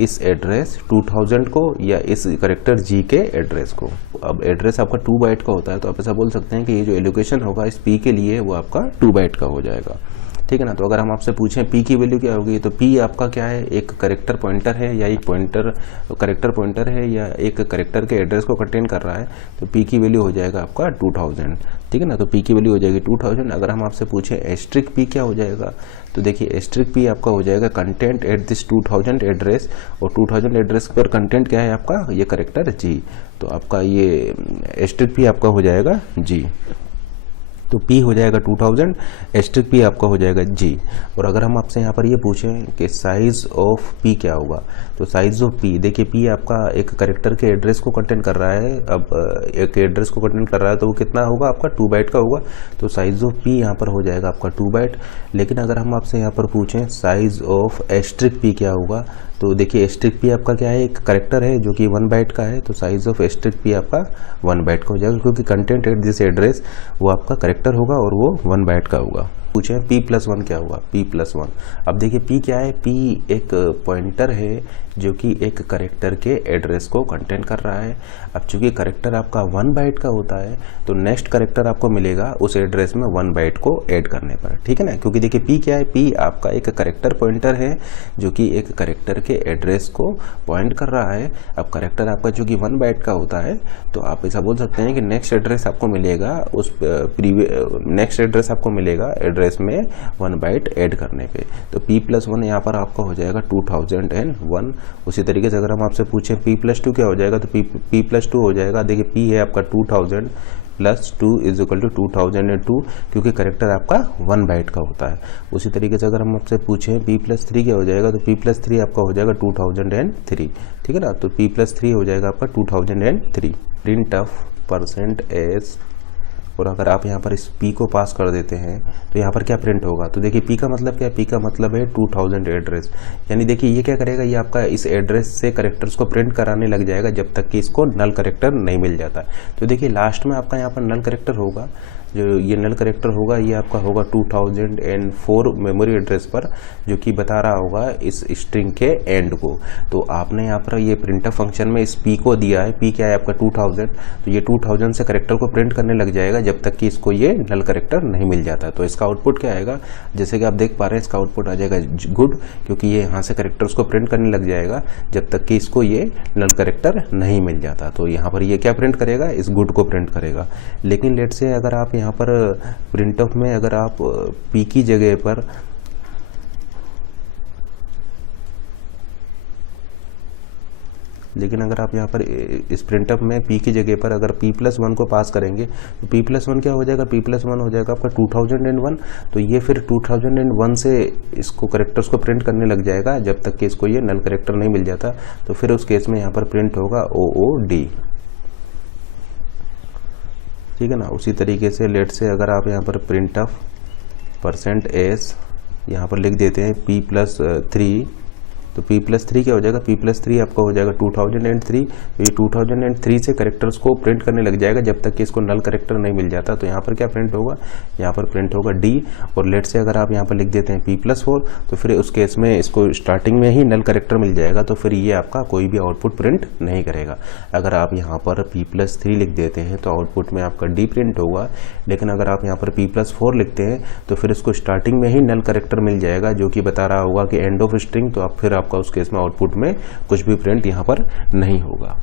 इस एड्रेस 2000 को या इस करेक्टर जी के एड्रेस को। अब एड्रेस आपका 2 बाइट का होता है, तो आप ऐसा बोल सकते हैं कि ये जो एलोकेशन होगा इस पी के लिए वो आपका 2 बाइट का हो जाएगा, ठीक है ना। तो अगर हम आपसे पूछें पी की वैल्यू क्या होगी, तो पी आपका क्या है, एक करेक्टर पॉइंटर है या एक करेक्टर पॉइंटर है या एक करेक्टर के एड्रेस को कंटेन कर रहा है, तो पी की वैल्यू हो जाएगा आपका 2000, ठीक है ना। तो पी की वैल्यू हो जाएगी 2000। अगर हम आपसे पूछें एस्ट्रिक पी क्या हो जाएगा, तो देखिए एस्ट्रिक पी आपका हो जाएगा कंटेंट एट दिस 2000 एड्रेस, और 2000 एड्रेस पर कंटेंट क्या है आपका, ये करेक्टर जी। तो आपका ये एस्ट्रिक पी आपका हो जाएगा जी। तो P हो जाएगा 2000, एस्ट्रिक P आपका हो जाएगा G। और अगर हम आपसे यहाँ पर ये पूछें कि साइज ऑफ P क्या होगा, तो साइज ऑफ P, देखिए P आपका एक करेक्टर के एड्रेस को कंटेन कर रहा है। अब एक एड्रेस को कंटेन कर रहा है तो वो कितना होगा आपका 2 बाइट का होगा, तो साइज ऑफ P यहाँ पर हो जाएगा आपका 2 बाइट। लेकिन अगर हम आपसे यहाँ पर पूछें साइज ऑफ एस्ट्रिक P क्या होगा, तो देखिए एस्ट्रिक P आपका क्या है, एक करेक्टर है जो कि 1 बाइट का है, तो साइज ऑफ एस्ट्रिक P आपका 1 बाइट का हो जाएगा, क्योंकि कंटेंट एट दिस एड्रेस वो आपका करेक्टर होगा और वो 1 बाइट का होगा। पूछें P+1 क्या हुआ, P+1। अब देखिए P क्या है, P एक पॉइंटर है जो कि एक करेक्टर के एड्रेस को कंटेन कर रहा है। अब चूंकि करेक्टर आपका 1 बाइट का होता है, तो नेक्स्ट करेक्टर आपको मिलेगा उस एड्रेस में 1 बाइट को ऐड करने पर, ठीक है ना। क्योंकि देखिए P क्या है, P आपका एक करेक्टर पॉइंटर है जो कि एक करेक्टर के एड्रेस को पॉइंट कर रहा है। अब करेक्टर आपका चूंकि 1 बाइट का होता है, तो आप ऐसा बोल सकते हैं कि नेक्स्ट एड्रेस आपको मिलेगा उस नेक्स्ट एड्रेस आपको मिलेगा एड्रेस में 1 बाइट ऐड करने पे। तो P+1 यहाँ पर आपका हो जाएगा 2001। उसी तरीके से अगर हम आपसे पूछें P+2 क्या हो जाएगा, तो P+2 हो जाएगा, देखिए P है आपका 2000 + 2 = 2002, क्योंकि करेक्टर आपका 1 बाइट का होता है। उसी तरीके से अगर हम आपसे पूछें P+3 क्या हो जाएगा, तो P+3 आपका हो जाएगा 2003, ठीक है ना। तो P+3 हो जाएगा आपका 2003। प्रिंट ऑफ %s, और अगर आप यहाँ पर इस P को पास कर देते हैं तो यहाँ पर क्या प्रिंट होगा, तो देखिए P का मतलब क्या है, P का मतलब है 2000 एड्रेस। यानी देखिए ये क्या करेगा, ये आपका इस एड्रेस से करेक्टर्स को प्रिंट कराने लग जाएगा जब तक कि इसको नल करेक्टर नहीं मिल जाता। तो देखिए लास्ट में आपका यहाँ पर नल करेक्टर होगा, जो ये नल करेक्टर होगा ये आपका होगा 2004 मेमोरी एड्रेस पर, जो कि बता रहा होगा इस स्ट्रिंग के एंड को। तो आपने यहाँ पर ये प्रिंटफ फंक्शन में इस P को दिया है, P क्या है आपका 2000, तो ये 2000 से करेक्टर को प्रिंट करने लग जाएगा जब तक कि इसको ये नल करेक्टर नहीं मिल जाता। तो इसका आउटपुट क्या आएगा, जैसे कि आप देख पा रहे हैं इसका आउटपुट आ जाएगा गुड, क्योंकि ये यहाँ से करेक्टर्स को प्रिंट करने लग जाएगा जब तक कि इसको ये नल करेक्टर नहीं मिल जाता। तो यहाँ पर ये क्या प्रिंट करेगा, इस गुड को प्रिंट करेगा। लेकिन लेट से अगर आप यहाँ पर प्रिंटफ में अगर आप P की जगह पर अगर आप यहाँ पर इस प्रिंटअप में P की जगह पर अगर P+1 को पास करेंगे, तो P+1 क्या हो जाएगा, P+1 हो जाएगा आपका 2001। तो ये फिर 2001 से इसको करेक्टर्स को प्रिंट करने लग जाएगा जब तक कि इसको ये नल करेक्टर नहीं मिल जाता। तो फिर उस केस में यहाँ पर प्रिंट होगा OOD, ठीक है ना। उसी तरीके से लेट से अगर आप यहाँ पर printf %s यहाँ पर लिख देते हैं P+3 तो P+3 क्या हो जाएगा, P+3 आपका हो जाएगा 2003। तो ये 2003 से करेक्टर्स को प्रिंट करने लग जाएगा जब तक कि इसको नल करेक्टर नहीं मिल जाता। तो यहाँ पर क्या प्रिंट होगा, यहाँ पर प्रिंट होगा D। और लेट से अगर आप यहाँ पर लिख देते हैं P+4 तो फिर उस केस में इसको स्टार्टिंग में ही नल करेक्टर मिल जाएगा, तो फिर ये आपका कोई भी आउटपुट प्रिंट नहीं करेगा। अगर आप यहाँ पर P+3 लिख देते हैं तो आउटपुट में आपका D प्रिंट होगा, लेकिन अगर आप यहाँ पर P+4 लिखते हैं तो फिर इसको स्टार्टिंग में ही नल करेक्टर मिल जाएगा जो कि बता रहा होगा कि एंड ऑफ स्ट्रिंग। तो आप फिर आपका उस केस में आउटपुट में कुछ भी प्रिंट यहाँ पर नहीं होगा।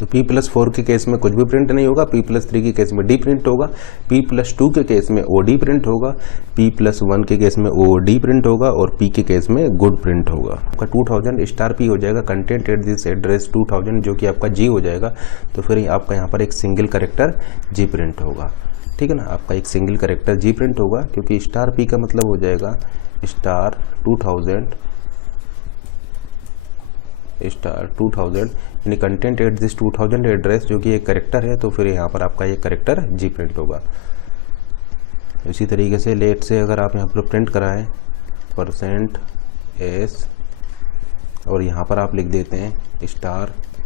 तो P+4 के केस में कुछ भी प्रिंट नहीं होगा, P+3 के केस में D प्रिंट होगा, P+2 के केस में OD प्रिंट होगा, P+1 के केस में OD प्रिंट होगा और P के केस में गुड प्रिंट होगा। आपका 2000 P हो जाएगा कंटेंट एट दिस एड्रेस 2000 जो कि आपका G हो जाएगा। तो फिर आपका यहाँ पर एक सिंगल करेक्टर G प्रिंट होगा, ठीक है ना, आपका एक सिंगल करेक्टर G प्रिंट होगा, क्योंकि P का मतलब हो जाएगा *2000 यानी कंटेंट एट दिस 2000 एड्रेस जो कि एक करेक्टर है। तो फिर यहाँ पर आपका ये करेक्टर G प्रिंट होगा। इसी तरीके से लेट से अगर आप यहाँ पर प्रिंट कराएं %s और यहाँ पर आप लिख देते हैं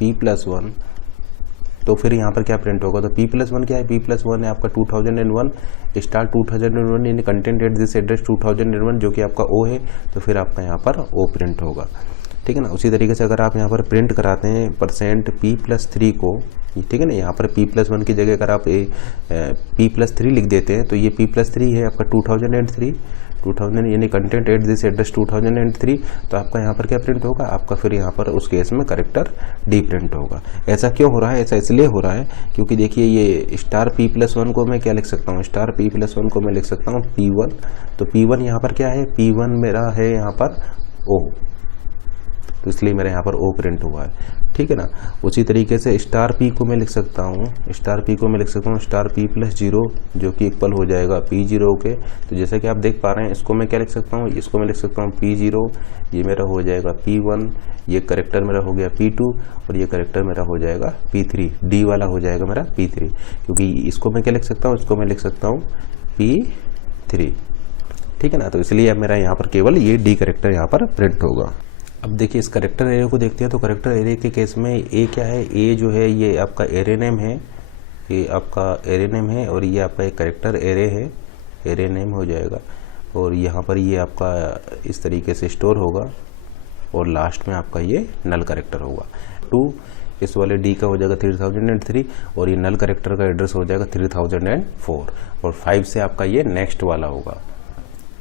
*P+1 तो फिर यहाँ पर क्या प्रिंट होगा, तो P+1 क्या है, P+1 है आपका 2001 2001 यानी कंटेंट एट दिस एड्रेस 2001 जो कि आपका O है। तो फिर आपका यहाँ पर O प्रिंट होगा, ठीक है ना। उसी तरीके से अगर आप यहाँ पर प्रिंट कराते हैं %P+3 को, ठीक है ना, यहाँ पर P+1 की जगह अगर आप P+3 लिख देते हैं तो ये P+3 है आपका 2000 यानी कंटेंट एट दिस एड्रेस 2003। तो आपका यहाँ पर क्या प्रिंट होगा, आपका फिर यहाँ पर उस केस में करेक्टर D प्रिंट होगा। ऐसा क्यों हो रहा है, ऐसा इसलिए हो रहा है क्योंकि देखिए ये *P+1 को मैं क्या लिख सकता हूँ, *P+1 को मैं लिख सकता हूँ P1। तो P1 यहाँ पर क्या है, P1 मेरा है यहाँ पर O, तो इसलिए मेरा यहाँ पर O प्रिंट हुआ है, ठीक है ना। उसी तरीके से *P को मैं लिख सकता हूँ *P+0 जो कि इक्वल हो जाएगा P0 के। तो जैसा कि आप देख पा रहे हैं इसको मैं क्या लिख सकता हूँ, इसको मैं लिख सकता हूँ P0, ये मेरा हो जाएगा P1, ये करेक्टर मेरा हो गया P2 और ये करेक्टर मेरा हो जाएगा P3, D वाला हो जाएगा मेरा P3, क्योंकि इसको मैं क्या लिख सकता हूँ, इसको मैं लिख सकता हूँ P3, ठीक है ना। तो इसलिए अब मेरा यहाँ पर केवल ये D करेक्टर यहाँ पर प्रिंट होगा। अब देखिए इस करेक्टर एरे को देखते हैं। तो करेक्टर एरे के केस में ए क्या है, ए जो है ये आपका एरे नेम है, ये आपका एरे नेम है और ये आपका एक करेक्टर एरे है, एरे नेम हो जाएगा। और यहाँ पर ये आपका इस तरीके से स्टोर होगा और लास्ट में आपका ये नल करेक्टर होगा। 2 इस वाले D का हो जाएगा 3003 और ये नल करेक्टर का एड्रेस हो जाएगा 3004 और 5 से आपका ये नेक्स्ट वाला होगा,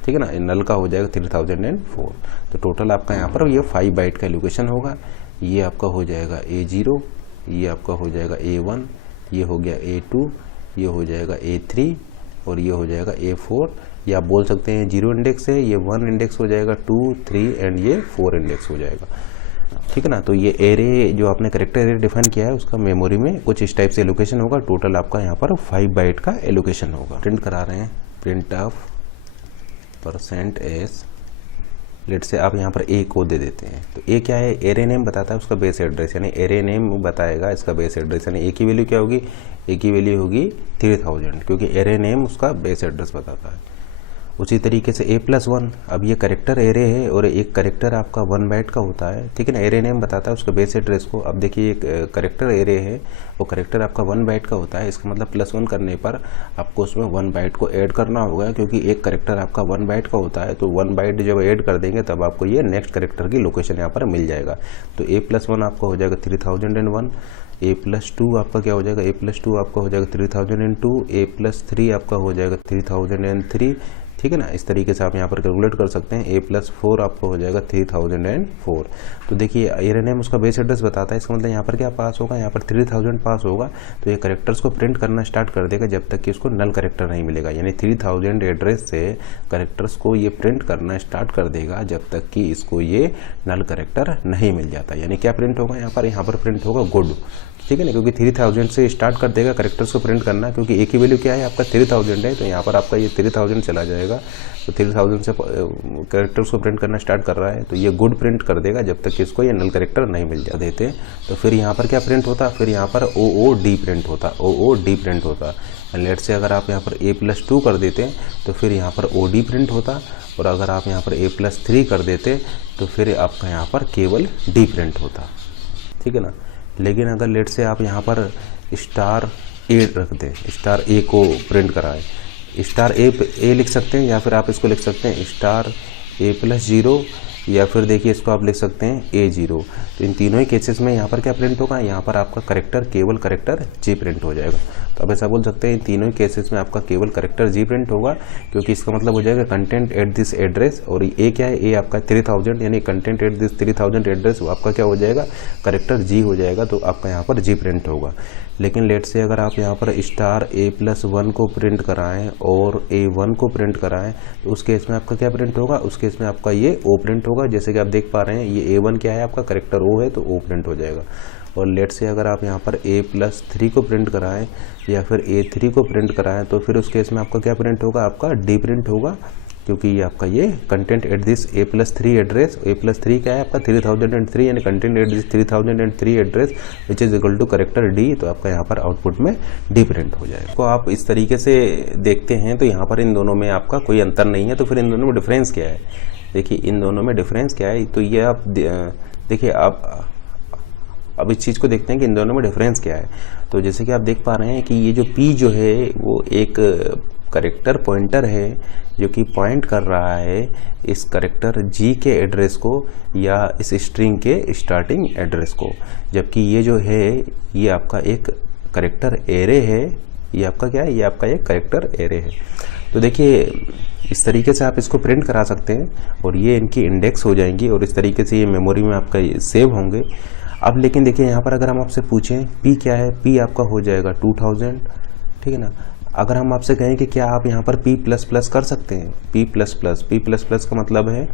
ठीक है ना, नल का हो जाएगा 3004। तो टोटल आपका यहाँ पर ये 5 बाइट का एलोकेशन होगा। ये आपका हो जाएगा A0, ये आपका हो जाएगा A1, ये हो गया A2, ये हो जाएगा A3 और ये हो जाएगा A4। या आप बोल सकते हैं 0 इंडेक्स है, ये 1 इंडेक्स हो जाएगा, 2, 3 एंड ये 4 इंडेक्स हो जाएगा, ठीक है ना। तो ये एरे जो आपने करेक्टर एरे डिफाइन किया है उसका मेमोरी में कुछ इस टाइप से एलोकेशन होगा। टोटल आपका यहाँ पर 5 बाइट का एलोकेशन होगा। प्रिंट करा रहे हैं प्रिंट ऑफ %s, लेट से आप यहाँ पर A को दे देते हैं। तो A क्या है, एरे नेम बताता है उसका बेस एड्रेस, यानी एरे नेम बताएगा इसका बेस एड्रेस, यानी A की वैल्यू क्या होगी, A की वैल्यू होगी 3000 क्योंकि एरे नेम उसका बेस एड्रेस बताता है। उसी तरीके से A+1, अब ये करेक्टर एरे है और एक करेक्टर आपका 1 बाइट का होता है, ठीक है ना, एरे नेम बताता है उसका बेस एड्रेस को। अब देखिए एक करेक्टर एरे है, वो करेक्टर आपका 1 बाइट का होता है, इसका मतलब +1 करने पर आपको उसमें 1 बाइट को ऐड करना होगा, क्योंकि एक करेक्टर आपका 1 बाइट का होता है। तो 1 बाइट जब ऐड कर देंगे तब आपको ये नेक्स्ट करेक्टर की लोकेशन यहाँ पर मिल जाएगा। तो A+1 आपका हो जाएगा 3001, A+2 आपका क्या हो जाएगा, A+2 आपका हो जाएगा 3002, A+3 आपका हो जाएगा 3003, ठीक है ना। इस तरीके से आप यहाँ पर कैलकुलेट कर सकते हैं। A+4 आपको हो जाएगा 3004। तो देखिए एरे नेम उसका बेस एड्रेस बताता है, इसका मतलब यहाँ पर क्या पास होगा, यहाँ पर 3000 पास होगा। तो ये करेक्टर्स को प्रिंट करना स्टार्ट कर देगा जब तक कि उसको नल करेक्टर नहीं मिलेगा, यानी 3000 एड्रेस से करेक्टर्स को ये प्रिंट करना स्टार्ट कर देगा जब तक कि इसको ये नल करेक्टर नहीं मिल जाता। यानी क्या प्रिंट होगा यहाँ पर प्रिंट होगा गुड, ठीक है ना, क्योंकि 3000 से स्टार्ट कर देगा करेक्टर्स को प्रिंट करना, क्योंकि एक ही वैल्यू क्या है आपका 3000 है। तो यहाँ पर आपका ये 3000 चला जाएगा। तो 3000 से करेक्टर्स को प्रिंट करना स्टार्ट कर रहा है, तो ये गुड प्रिंट कर देगा जब तक कि इसको ये नल करेक्टर नहीं मिल जा देते। तो फिर यहाँ पर क्या प्रिंट होता, फिर यहाँ पर OOD प्रिंट होता, OOD प्रिंट होता। लेट से अगर आप यहाँ पर a+2 कर देते तो फिर यहाँ पर OD प्रिंट होता, और अगर आप यहाँ पर a+3 कर देते तो फिर आपका यहाँ पर केवल D प्रिंट होता, ठीक है ना। लेकिन अगर लेट से आप यहाँ पर स्टार A रख दें, स्टार A को प्रिंट कराएं, स्टार A लिख सकते हैं, या फिर आप इसको लिख सकते हैं स्टार A+0, या फिर देखिए इसको आप लिख सकते हैं A0। तो इन तीनों ही केसेस में यहाँ पर क्या प्रिंट होगा, यहाँ पर आपका करेक्टर केवल करेक्टर G प्रिंट हो जाएगा। तो आप ऐसा बोल सकते हैं इन तीनों ही केसेस में आपका केवल करेक्टर G प्रिंट होगा, क्योंकि इसका मतलब हो जाएगा कंटेंट एट दिस एड्रेस, और A क्या है, A आपका 3000, यानी कंटेंट एट दिस 3000 एड्रेस, वो आपका क्या हो जाएगा, करेक्टर G हो जाएगा, तो आपका यहाँ पर G प्रिंट होगा। लेकिन लेट से अगर आप यहाँ पर स्टार A+1 को प्रिंट कराएं और A1 को प्रिंट कराएं, तो उस केस में आपका क्या प्रिंट होगा, उस केस में आपका ये O प्रिंट होगा। जैसे कि आप देख पा रहे हैं ये A1 क्या है, आपका करेक्टर O है, तो O प्रिंट हो जाएगा। और लेट से अगर आप यहाँ पर A+3 को प्रिंट कराएं या फिर A3 को प्रिंट कराएं, तो फिर उस केस में आपका क्या प्रिंट होगा, आपका D प्रिंट होगा, क्योंकि ये आपका ये content at this A+3 address, A+3 क्या है आपका 3003, यानी content at this 3003 address which is equal to character D, तो आपका यहाँ पर आउटपुट में D प्रिंट हो जाएगा। तो आप इस तरीके से देखते हैं तो यहाँ पर इन दोनों में आपका कोई अंतर नहीं है। तो फिर इन दोनों में डिफरेंस क्या है, देखिए इन दोनों में डिफरेंस क्या है, तो ये आप देखिए आप अब इस चीज़ को देखते हैं कि इन दोनों में डिफरेंस क्या है। तो जैसे कि आप देख पा रहे हैं कि ये जो P जो है वो एक करेक्टर पॉइंटर है जो कि पॉइंट कर रहा है इस करेक्टर G के एड्रेस को या इस स्ट्रिंग के स्टार्टिंग एड्रेस को, जबकि ये जो है ये आपका एक करेक्टर एरे है, ये आपका क्या है, ये आपका एक करेक्टर एरे है। तो देखिए इस तरीके से आप इसको प्रिंट करा सकते हैं और ये इनकी इंडेक्स हो जाएंगी और इस तरीके से ये मेमोरी में आपका सेव होंगे। अब लेकिन देखिए यहाँ पर अगर हम आपसे पूछें P क्या है, P आपका हो जाएगा 2000, ठीक है ना। अगर हम आपसे कहें कि क्या आप यहाँ पर P++ कर सकते हैं, P++ का मतलब है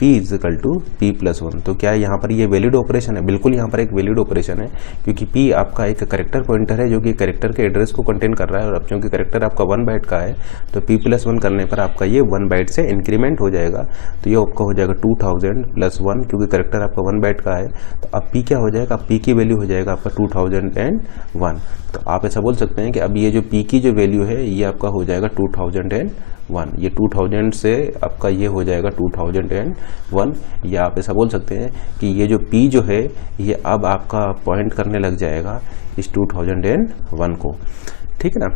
P is equal to P+1, तो क्या यहाँ पर ये वैलिड ऑपरेशन है, बिल्कुल यहाँ पर एक वैलिड ऑपरेशन है, क्योंकि P आपका एक करेक्टर पॉइंटर है जो कि करेक्टर के एड्रेस को कंटेन कर रहा है। और अब क्योंकि करेक्टर आपका 1 बाइट का है तो P+1 करने पर आपका ये 1 बाइट से इंक्रीमेंट हो जाएगा, तो ये आपका हो जाएगा 2000 + 1, क्योंकि करेक्टर आपका 1 बाइट का है। तो अब P क्या हो जाएगा, P की वैल्यू हो जाएगा आपका 2001। तो आप ऐसा बोल सकते हैं कि अब ये जो P की जो वैल्यू है ये आपका हो जाएगा 2001, ये 2000 से आपका ये हो जाएगा 2001, या आप ऐसा बोल सकते हैं कि ये जो P जो है ये अब आपका पॉइंट करने लग जाएगा इस 2001 को, ठीक है ना।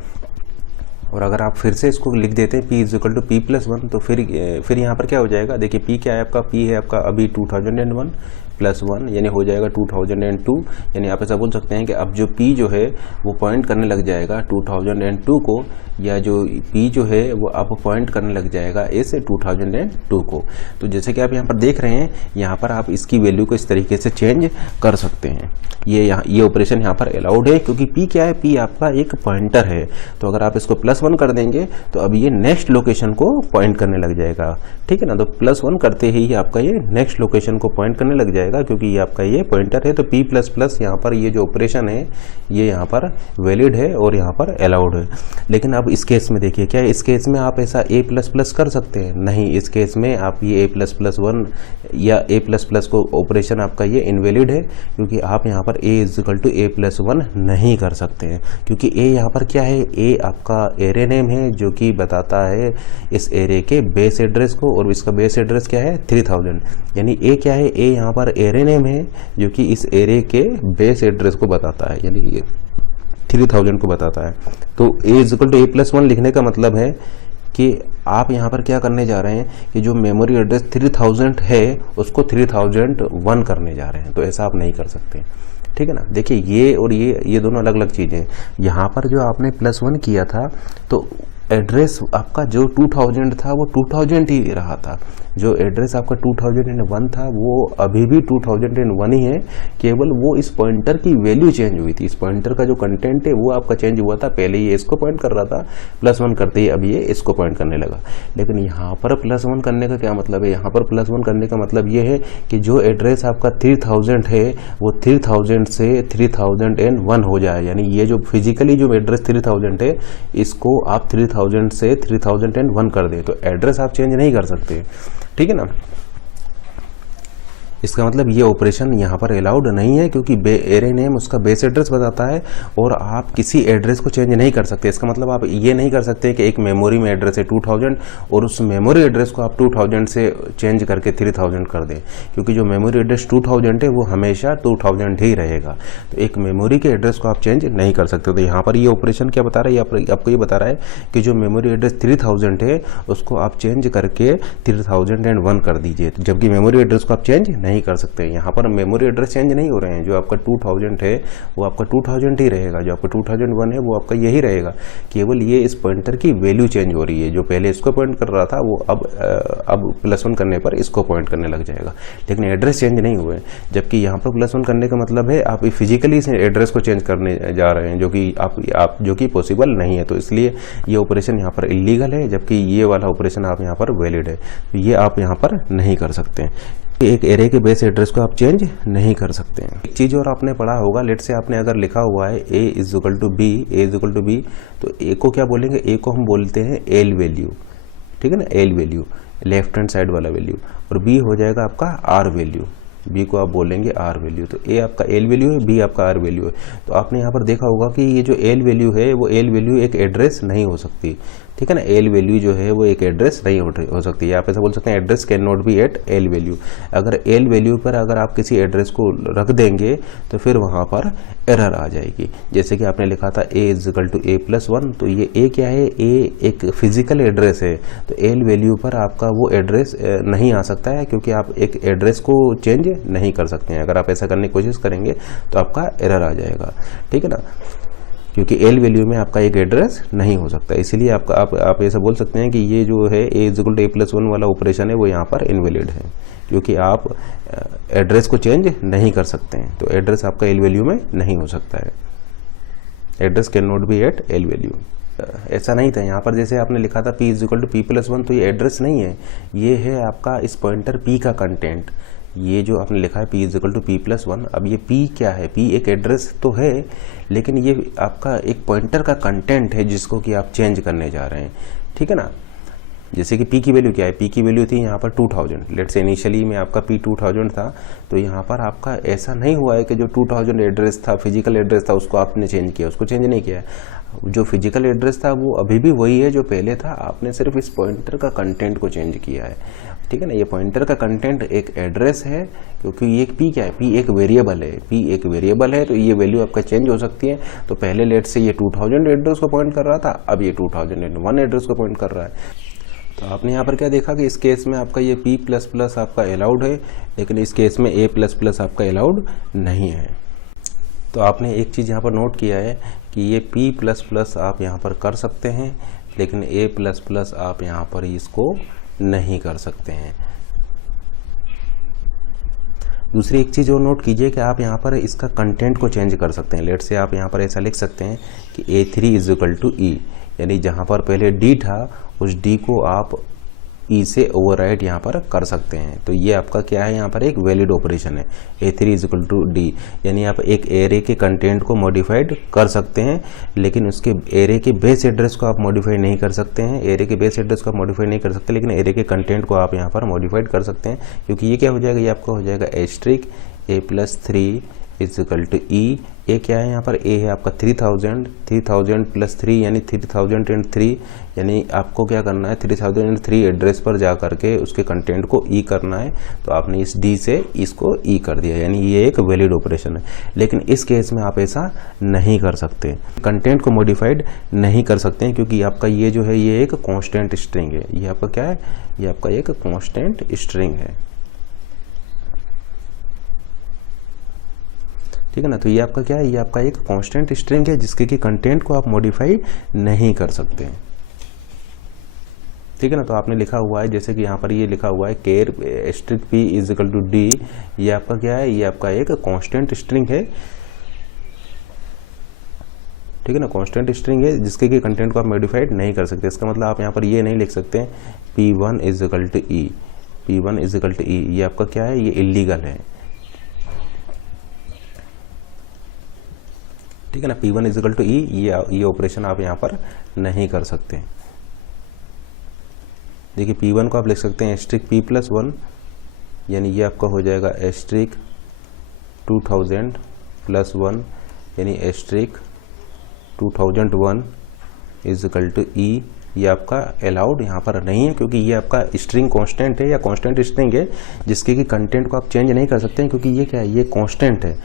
और अगर आप फिर से इसको लिख देते हैं P is equal to P+1, तो फिर यहाँ पर क्या हो जाएगा, देखिए P क्या है आपका, P है आपका अभी 2001 + 1 यानी हो जाएगा 2002, यानी आप ऐसा बोल सकते हैं कि अब जो P जो है वो पॉइंट करने लग जाएगा 2002 को, या जो P जो है वो अब पॉइंट करने लग जाएगा इस 2002 को। तो जैसे कि आप यहाँ पर देख रहे हैं, यहाँ पर आप इसकी वैल्यू को इस तरीके से चेंज कर सकते हैं। ये ऑपरेशन यहाँ पर अलाउड है, क्योंकि P क्या है, P आपका एक पॉइंटर है। तो अगर आप इसको +1 कर देंगे तो अब ये नेक्स्ट लोकेशन को पॉइंट करने लग जाएगा, ठीक है ना। तो +1 करते ही आपका ये नेक्स्ट लोकेशन को पॉइंट करने लग जाएगा, क्योंकि ये आपका ये पॉइंटर है। तो P++ यहाँ पर ये जो ऑपरेशन है ये यहाँ पर वैलिड है और यहाँ पर अलाउड है। लेकिन अब इस केस में देखिए, क्या इस केस में आप ऐसा A++ कर सकते हैं, नहीं, इस केस में आप ये A++1 या A++ को ऑपरेशन आपका ये इनवैलिड है, क्योंकि आप यहाँ पर A is equal to A+1 नहीं कर सकते हैं, क्योंकि A यहाँ पर क्या है, A आपका एरे नेम है जो कि बताता है इस एरे के बेस एड्रेस को, और इसका बेस एड्रेस क्या है 3000, यानी A क्या है, A यहाँ पर एरे नेम है जो कि इस एरे के बेस एड्रेस को बताता है, यानी ये 3000 को बताता है। तो A is equal to A+1 लिखने का मतलब है कि आप यहाँ पर क्या करने जा रहे हैं कि जो मेमोरी एड्रेस 3000 है उसको 3001 करने जा रहे हैं, तो ऐसा आप नहीं कर सकते, ठीक है ना। देखिए ये और ये दोनों अलग अलग चीज़ें हैं। यहाँ पर जो आपने +1 किया था तो एड्रेस आपका जो 2000 था वो 2000 ही रहा था, जो एड्रेस आपका 2001 था वो अभी भी 2001 ही है, केवल वो इस पॉइंटर की वैल्यू चेंज हुई थी। इस पॉइंटर का जो कंटेंट है वो आपका चेंज हुआ था, पहले ये इसको पॉइंट कर रहा था, +1 करते ही अब ये इसको पॉइंट करने लगा। लेकिन यहाँ पर +1 करने का क्या मतलब है, यहाँ पर +1 करने का मतलब ये है कि जो एड्रेस आपका 3000 है वो 3000 से 3001 हो जाए, यानी ये जो फिजिकली जो एड्रेस 3000 है इसको आप 3000 से 3001 कर दें, तो एड्रेस आप चेंज नहीं कर सकते, ठीक है ना। इसका मतलब ये ऑपरेशन यहाँ पर अलाउड नहीं है, क्योंकि एरे नेम उसका बेस एड्रेस बताता है और आप किसी एड्रेस को चेंज नहीं कर सकते। इसका मतलब आप ये नहीं कर सकते कि एक मेमोरी में एड्रेस है 2000 और उस मेमोरी एड्रेस को आप 2000 से चेंज करके 3000 कर दें, क्योंकि जो मेमोरी एड्रेस 2000 है वो हमेशा 2000 ही रहेगा। तो एक मेमोरी के एड्रेस को आप चेंज नहीं कर सकते। तो यहाँ पर ये ऑपरेशन क्या बता रहा है, आपको ये बता रहा है कि जो मेमोरी एड्रेस 3000 है उसको आप चेंज करके 3001 कर दीजिए, जबकि मेमोरी एड्रेस को आप चेंज नहीं कर सकते। यहाँ पर मेमोरी एड्रेस चेंज नहीं हो रहे हैं। जो आपका 2000 है वो आपका 2000 ही रहेगा, जो आपका 2001 है वो आपका यही रहेगा। केवल ये इस पॉइंटर की वैल्यू चेंज हो रही है। जो पहले इसको पॉइंट कर रहा था वो अब +1 करने पर इसको पॉइंट करने लग जाएगा, लेकिन एड्रेस चेंज नहीं हुए। जबकि यहाँ पर +1 करने का मतलब है आप फिजिकली इस एड्रेस को चेंज करने जा रहे हैं, जो कि पॉसिबल नहीं है। तो इसलिए ये ऑपरेशन यहाँ पर इलीगल है, जबकि ये वाला ऑपरेशन आप यहाँ पर वैलिड है। तो ये आप यहाँ पर नहीं कर सकते हैं। एक एरे के बेस एड्रेस को आप चेंज नहीं कर सकते हैं। एक चीज़ और आपने पढ़ा होगा, लेट से आपने अगर लिखा हुआ है a = b, तो a को क्या बोलेंगे, a को हम बोलते हैं एल वैल्यू, ठीक है ना, L value left hand side वाला वैल्यू, और b हो जाएगा आपका आर वैल्यू, b को आप बोलेंगे आर वैल्यू। तो a आपका एल वैल्यू है, b आपका आर वैल्यू है। तो आपने यहाँ पर देखा होगा कि ये जो एल वैल्यू है वो एल वैल्यू एक एड्रेस नहीं हो सकती, ठीक है ना। एल वैल्यू जो है वो एक एड्रेस नहीं हो सकती है। आप ऐसा बोल सकते हैं address can not be at L value. अगर एल वैल्यू पर अगर आप किसी एड्रेस को रख देंगे तो फिर वहाँ पर एरर आ जाएगी। जैसे कि आपने लिखा था a = a+1, तो ये a क्या है, a एक फिजिकल एड्रेस है। तो एल वैल्यू पर आपका वो एड्रेस नहीं आ सकता है, क्योंकि आप एक एड्रेस को चेंज नहीं कर सकते हैं। अगर आप ऐसा करने की कोशिश करेंगे तो आपका एरर आ जाएगा, ठीक है ना, क्योंकि एल वैल्यू में आपका एक एड्रेस नहीं हो सकता। इसीलिए आप ऐसा बोल सकते हैं कि ये जो है a = a+1 वाला ऑपरेशन है वो यहाँ पर इनवैलिड है, क्योंकि आप एड्रेस को चेंज नहीं कर सकते हैं। तो एड्रेस आपका एल वैल्यू में नहीं हो सकता है। Address can not be at L value. ऐसा नहीं था यहाँ पर, जैसे आपने लिखा था p = p+1, तो ये एड्रेस नहीं है, ये है आपका इस पॉइंटर p का कंटेंट। ये जो आपने लिखा है p = p+1, अब ये p क्या है, p एक एड्रेस तो है, लेकिन ये आपका एक पॉइंटर का कंटेंट है जिसको कि आप चेंज करने जा रहे हैं, ठीक है ना। जैसे कि p की वैल्यू क्या है, p की वैल्यू थी यहाँ पर 2000, लेट से इनिशियली में आपका p 2000 था। तो यहाँ पर आपका ऐसा नहीं हुआ है कि जो 2000 एड्रेस था, फिजिकल एड्रेस था, उसको आपने चेंज किया, उसको चेंज नहीं किया है। जो फिजिकल एड्रेस था वो अभी भी वही है जो पहले था, आपने सिर्फ इस पॉइंटर का कंटेंट को चेंज किया है, ठीक है ना। ये पॉइंटर का कंटेंट एक एड्रेस है, क्योंकि ये p क्या है, p एक वेरिएबल है, p एक वेरिएबल है, तो ये वैल्यू आपका चेंज हो सकती है। तो पहले लेट से ये 2000 एड्रेस को पॉइंट कर रहा था, अब ये 2001 एड्रेस को पॉइंट कर रहा है। तो आपने यहाँ पर क्या देखा कि इस केस में आपका ये p++ आपका अलाउड है, लेकिन इस केस में a++ आपका अलाउड नहीं है। तो आपने एक चीज़ यहाँ पर नोट किया है कि ये p++ आप यहाँ पर कर सकते हैं, लेकिन a++ आप यहाँ पर इसको नहीं कर सकते हैं। दूसरी एक चीज़ और नोट कीजिए कि आप यहाँ पर इसका कंटेंट को चेंज कर सकते हैं। लेट से आप यहाँ पर ऐसा लिख सकते हैं कि a3 = e, यानी जहाँ पर पहले d था उस d को आप e से ओवरराइट यहाँ पर कर सकते हैं। तो ये आपका क्या है, यहाँ पर एक वैलिड ऑपरेशन है, a3 = d, यानी आप एक एरे के कंटेंट को मॉडिफाइड कर सकते हैं, लेकिन उसके एरे के बेस एड्रेस को आप मॉडिफाई नहीं कर सकते हैं। एरे के बेस एड्रेस को आप मॉडिफाई नहीं कर सकते, लेकिन एरे के कंटेंट को आप यहाँ पर मॉडिफाइड कर सकते हैं, क्योंकि ये क्या हो जाएगा, ये आपका हो जाएगा a+3 = e। ए क्या है यहाँ पर, a है आपका 3000 + 3 यानी 3003, यानी आपको क्या करना है 3003 एड्रेस पर जा करके उसके कंटेंट को e करना है। तो आपने इस d से इसको e कर दिया, यानी ये एक वैलिड ऑपरेशन है। लेकिन इस केस में आप ऐसा नहीं कर सकते, कंटेंट को मॉडिफाइड नहीं कर सकते हैं, क्योंकि आपका ये जो है ये एक कॉन्स्टेंट स्ट्रिंग है। ये आपका क्या है, ये आपका एक कॉन्स्टेंट स्ट्रिंग है, ठीक है ना। तो ये आपका क्या है, ये आपका एक कांस्टेंट स्ट्रिंग है जिसके कि कंटेंट को आप मॉडिफाई नहीं कर सकते, ठीक है ना। तो आपने लिखा हुआ है, जैसे कि यहाँ पर ये लिखा हुआ है केर स्ट्रिंग p = d, ये आपका क्या है, ये आपका एक कांस्टेंट स्ट्रिंग है, ठीक है ना। कांस्टेंट स्ट्रिंग है जिसके कि कंटेंट को आप मॉडिफाइड नहीं कर सकते। इसका मतलब आप यहाँ पर ये नहीं लिख सकते p1 = e, p1 = e, ये आपका क्या है, ये इलीगल है, ठीक है ना। p1 = e, ये ऑपरेशन आप यहाँ पर नहीं कर सकते। देखिए p1 को आप लिख सकते हैं स्ट्रिंग p+1, यानी ये आपका हो जाएगा एस्ट्रिक 2000 प्लस 1 यानी एस्ट्रिक 2001 इज इक्वल टू ई। ये आपका अलाउड यहाँ पर नहीं है क्योंकि ये आपका स्ट्रिंग कांस्टेंट है या कांस्टेंट स्ट्रिंग है जिसके कि कंटेंट को आप चेंज नहीं कर सकते हैं क्योंकि ये क्या है, ये कांस्टेंट है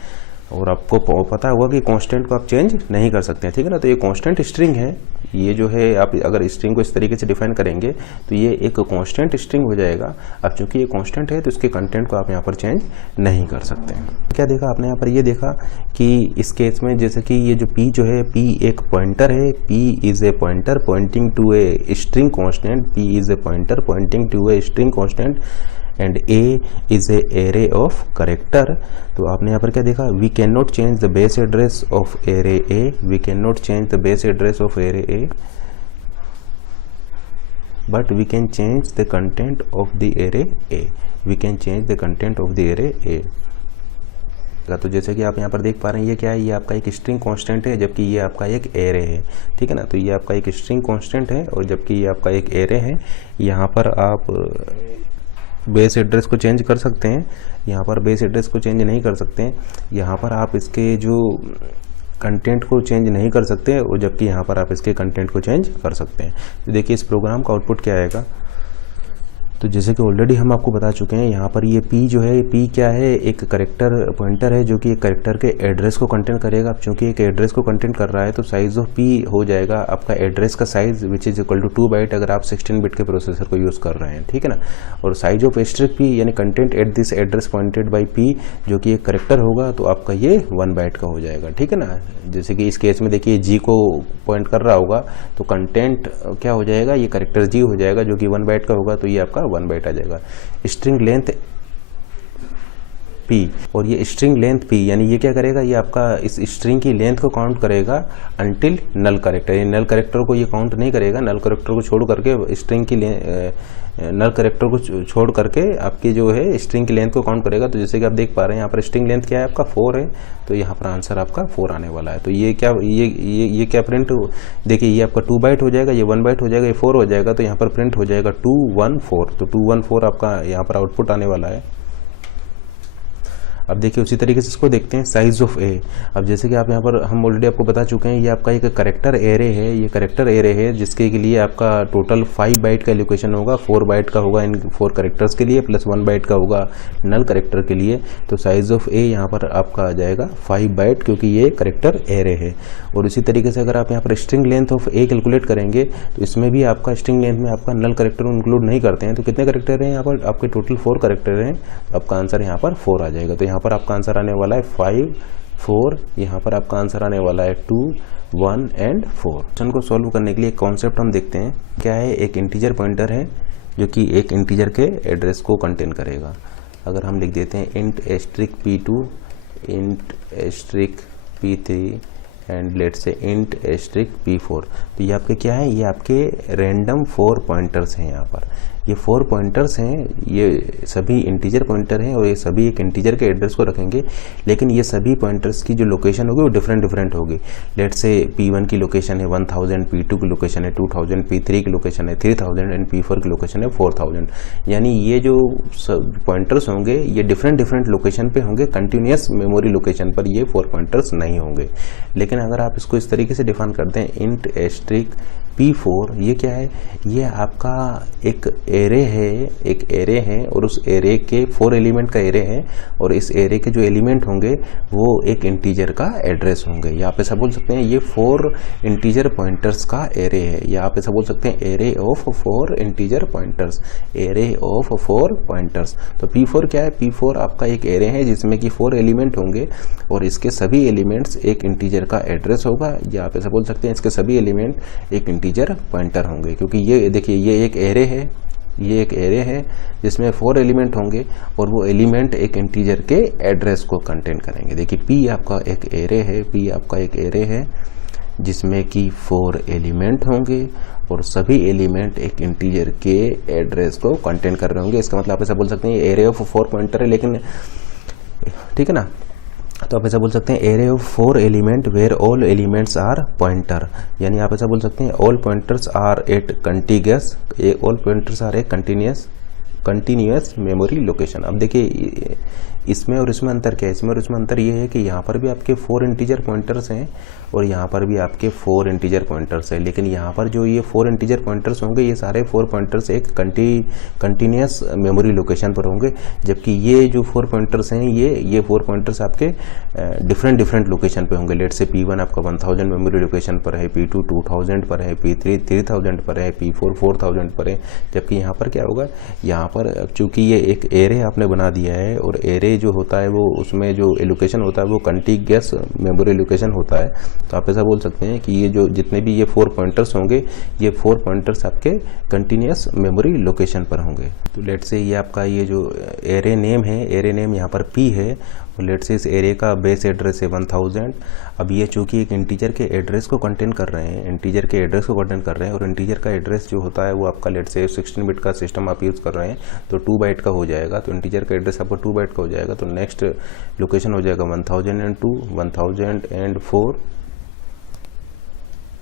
और आपको पता होगा कि कांस्टेंट को आप चेंज नहीं कर सकते हैं, ठीक है ना। तो ये कांस्टेंट स्ट्रिंग है, ये जो है आप अगर स्ट्रिंग को इस तरीके से डिफाइन करेंगे तो ये एक कांस्टेंट स्ट्रिंग हो जाएगा। अब चूंकि ये कांस्टेंट है तो इसके कंटेंट को आप यहाँ पर चेंज नहीं कर सकते हैं। क्या देखा आपने यहाँ पर, ये देखा कि इस केस में जैसे कि ये जो p जो है, p एक पॉइंटर है, p is a pointer pointing to a string constant, p is a pointer pointing to a string constant and a is a array of character. तो आपने यहाँ पर क्या देखा, we can not change the base address of array a, we can not change the base address of array a, but we can change the content of the array a, we can change the content of the array a। तो जैसे कि आप यहाँ पर देख पा रहे हैं ये क्या है, ये आपका एक स्ट्रिंग कांस्टेंट है जबकि ये आपका एक एरे है, ठीक है ना। तो ये आपका एक स्ट्रिंग कांस्टेंट है और जबकि ये आपका एक एरे है। यहाँ पर आप बेस एड्रेस को चेंज कर सकते हैं, यहाँ पर बेस एड्रेस को चेंज नहीं कर सकते हैं, यहाँ पर आप इसके जो कंटेंट को चेंज नहीं कर सकते और जबकि यहाँ पर आप इसके कंटेंट को चेंज कर सकते हैं। तो देखिए इस प्रोग्राम का आउटपुट क्या आएगा। तो जैसे कि ऑलरेडी हम आपको बता चुके हैं, यहाँ पर ये p जो है, p क्या है, एक करेक्टर पॉइंटर है जो कि एक करेक्टर के एड्रेस को कंटेंट करेगा। अब चूंकि एक एड्रेस को कंटेंट कर रहा है तो साइज ऑफ p हो जाएगा आपका एड्रेस का size which is equal to 2 byte अगर आप 16 बिट के प्रोसेसर को यूज़ कर रहे हैं, ठीक है ना। और साइज ऑफ एस्ट्रिक p यानी content at this address pointed by p जो कि एक करेक्टर होगा तो आपका ये 1 बाइट का हो जाएगा, ठीक है ना। जैसे कि इस केस में देखिए g को पॉइंट कर रहा होगा तो कंटेंट क्या हो जाएगा, ये करेक्टर g हो जाएगा जो कि 1 बाइट का होगा, तो ये आपका 1 बाइट आ जाएगा। स्ट्रिंग लेंथ p और ये स्ट्रिंग लेंथ p यानी ये क्या करेगा, ये आपका इस स्ट्रिंग की लेंथ को काउंट करेगा अनटिल नल करेक्टर। ये नल करेक्टर को ये काउंट नहीं करेगा, नल करेक्टर को छोड़ करके स्ट्रिंग की नल करेक्टर को छोड़ करके आपकी जो है स्ट्रिंग की लेंथ को काउंट करेगा। तो जैसे कि आप देख पा रहे हैं यहाँ पर स्ट्रिंग लेंथ क्या है आपका 4 है, तो यहाँ पर आंसर आपका 4 आने वाला है। तो ये क्या ये क्या प्रिंट, देखिए ये आपका 2 बाइट हो जाएगा, ये 1 बाइट हो जाएगा, ये 4 हो जाएगा, तो यहाँ पर प्रिंट हो जाएगा 214। तो 214 आपका यहाँ पर आउटपुट आने वाला है। अब देखिए उसी तरीके से इसको देखते हैं साइज ऑफ ए। अब जैसे कि आप यहाँ पर हम ऑलरेडी आपको बता चुके हैं, ये आपका एक करेक्टर एरे है, ये करेक्टर एरे है जिसके लिए आपका टोटल 5 बाइट का एलोकेशन होगा, 4 बाइट का होगा इन 4 करेक्टर्स के लिए प्लस 1 बाइट का होगा नल करेक्टर के लिए। तो साइज ऑफ ए यहाँ पर आपका आ जाएगा 5 बाइट क्योंकि ये करेक्टर एरे है। और इसी तरीके से अगर आप यहाँ पर string length of A calculate करेंगे तो इसमें भी आपका स्ट्रिंग लेंथ में आपका नल करेक्टर इंक्लूड नहीं करते हैं। तो कितने करेक्टर हैं यहाँ पर, आपके टोटल 4 करेक्टर हैं, तो आपका आंसर यहाँ पर 4 आ जाएगा। तो यहाँ पर आपका आंसर आने वाला है 5 4, यहाँ पर आपका आंसर आने वाला है 2 1 एंड 4। क्वेश्चन को सॉल्व करने के लिए एक कॉन्सेप्ट हम देखते हैं क्या है। एक इंटीजर पॉइंटर है जो कि एक इंटीजर के एड्रेस को कंटेन करेगा। अगर हम लिख देते हैं int asterisk p2 int asterisk p3 and let's say int asterisk p4, तो ये आपके क्या है, ये आपके रैंडम 4 पॉइंटर्स हैं। यहाँ पर ये 4 पॉइंटर्स हैं, ये सभी इंटीजर पॉइंटर हैं और ये सभी एक इंटीजर के एड्रेस को रखेंगे, लेकिन ये सभी पॉइंटर्स की जो लोकेशन होगी वो डिफरेंट होगी। लेट से p1 की लोकेशन है 1000, p2 की लोकेशन है 2000, p3 की लोकेशन है 3000 एंड p4 की लोकेशन है 4000। यानी ये जो पॉइंटर्स होंगे ये डिफरेंट लोकेशन पे होंगे, कंटिन्यूस मेमोरी लोकेशन पर ये 4 पॉइंटर्स नहीं होंगे। लेकिन अगर आप इसको इस तरीके से डिफाइन करते हैं इंट एस्ट्रिक p4, ये क्या है, ये आपका एक एरे है और उस एरे के 4 एलिमेंट का एरे है और इस एरे के जो एलिमेंट होंगे वो एक इंटीजर का एड्रेस होंगे। या आप ऐसा बोल सकते हैं ये 4 इंटीजर पॉइंटर्स का एरे है, या आप ऐसा बोल सकते हैं array of 4 integer pointers, array of 4 pointers. तो p4 क्या है, p4 आपका एक एरे है जिसमें कि 4 एलिमेंट होंगे और इसके सभी एलिमेंट्स एक इंटीजर का एड्रेस होगा, या आप ऐसा बोल सकते हैं इसके सभी एलिमेंट एक इंटीजर पॉइंटर होंगे। क्योंकि ये देखिए ये एक एरे है जिसमें 4 एलिमेंट होंगे और वो एलिमेंट एक इंटीजर के एड्रेस को कंटेन करेंगे। देखिए p आपका एक एरे है जिसमें कि 4 एलिमेंट होंगे और सभी एलिमेंट एक इंटीजर के एड्रेस को कंटेन कर रहे होंगे। इसका मतलब आप ऐसा बोल सकते हैं ये एरे ऑफ 4 पॉइंटर है, लेकिन ठीक है ना। तो आप ऐसा बोल सकते हैं array of 4 element where all elements are pointer, यानी आप ऐसा बोल सकते हैं all pointers are at contiguous, all pointers are a continuous continuous memory location. अब देखिए इसमें और इसमें अंतर क्या है, इसमें और इसमें अंतर ये है कि यहाँ पर भी आपके 4 इंटीजर पॉइंटर्स हैं और यहाँ पर भी आपके 4 इंटीजर पॉइंटर्स हैं, लेकिन यहाँ पर जो ये 4 इंटीजर पॉइंटर्स होंगे ये सारे 4 पॉइंटर्स एक कंटिन्यूअस मेमोरी लोकेशन पर होंगे, जबकि ये जो 4 पॉइंटर्स हैं ये 4 पॉइंटर्स आपके डिफरेंट लोकेशन पे होंगे। लेट से P1 आपका 1000 मेमोरी लोकेशन पर है, P2 2000 पर है, P3 3000 पर है, P4 4000 पर है, जबकि यहाँ पर क्या होगा, यहाँ पर चूंकि ये एक एरे आपने बना दिया है और एरे जो होता है वो उसमें जो एलोकेशन होता है वो कंटिग्यूअस मेमोरी लोकेशन होता है, तो आप ऐसा बोल सकते हैं कि ये जो जितने भी ये 4 पॉइंटर्स होंगे ये 4 पॉइंटर्स आपके कंटिन्यूअस मेमोरी लोकेशन पर होंगे। तो लेट से ये आपका ये जो एरे नेम है, एरे नेम यहाँ पर P है और लेट से इस एरे का बेस एड्रेस है 1000। अब ये चूंकि एक इंटीजर के एड्रेस को कंटेन कर रहे हैं, इंटीजर के एड्रेस को कंटेन कर रहे हैं और इंटीजर का एड्रेस जो होता है वो आपका लेट से 16 बिट का सिस्टम आप यूज़ कर रहे हैं तो 2 बाइट का हो जाएगा, तो इंटीजर का एड्रेस आपका 2 बाइट का हो जाएगा, तो नेक्स्ट लोकेशन हो जाएगा 1002, 1004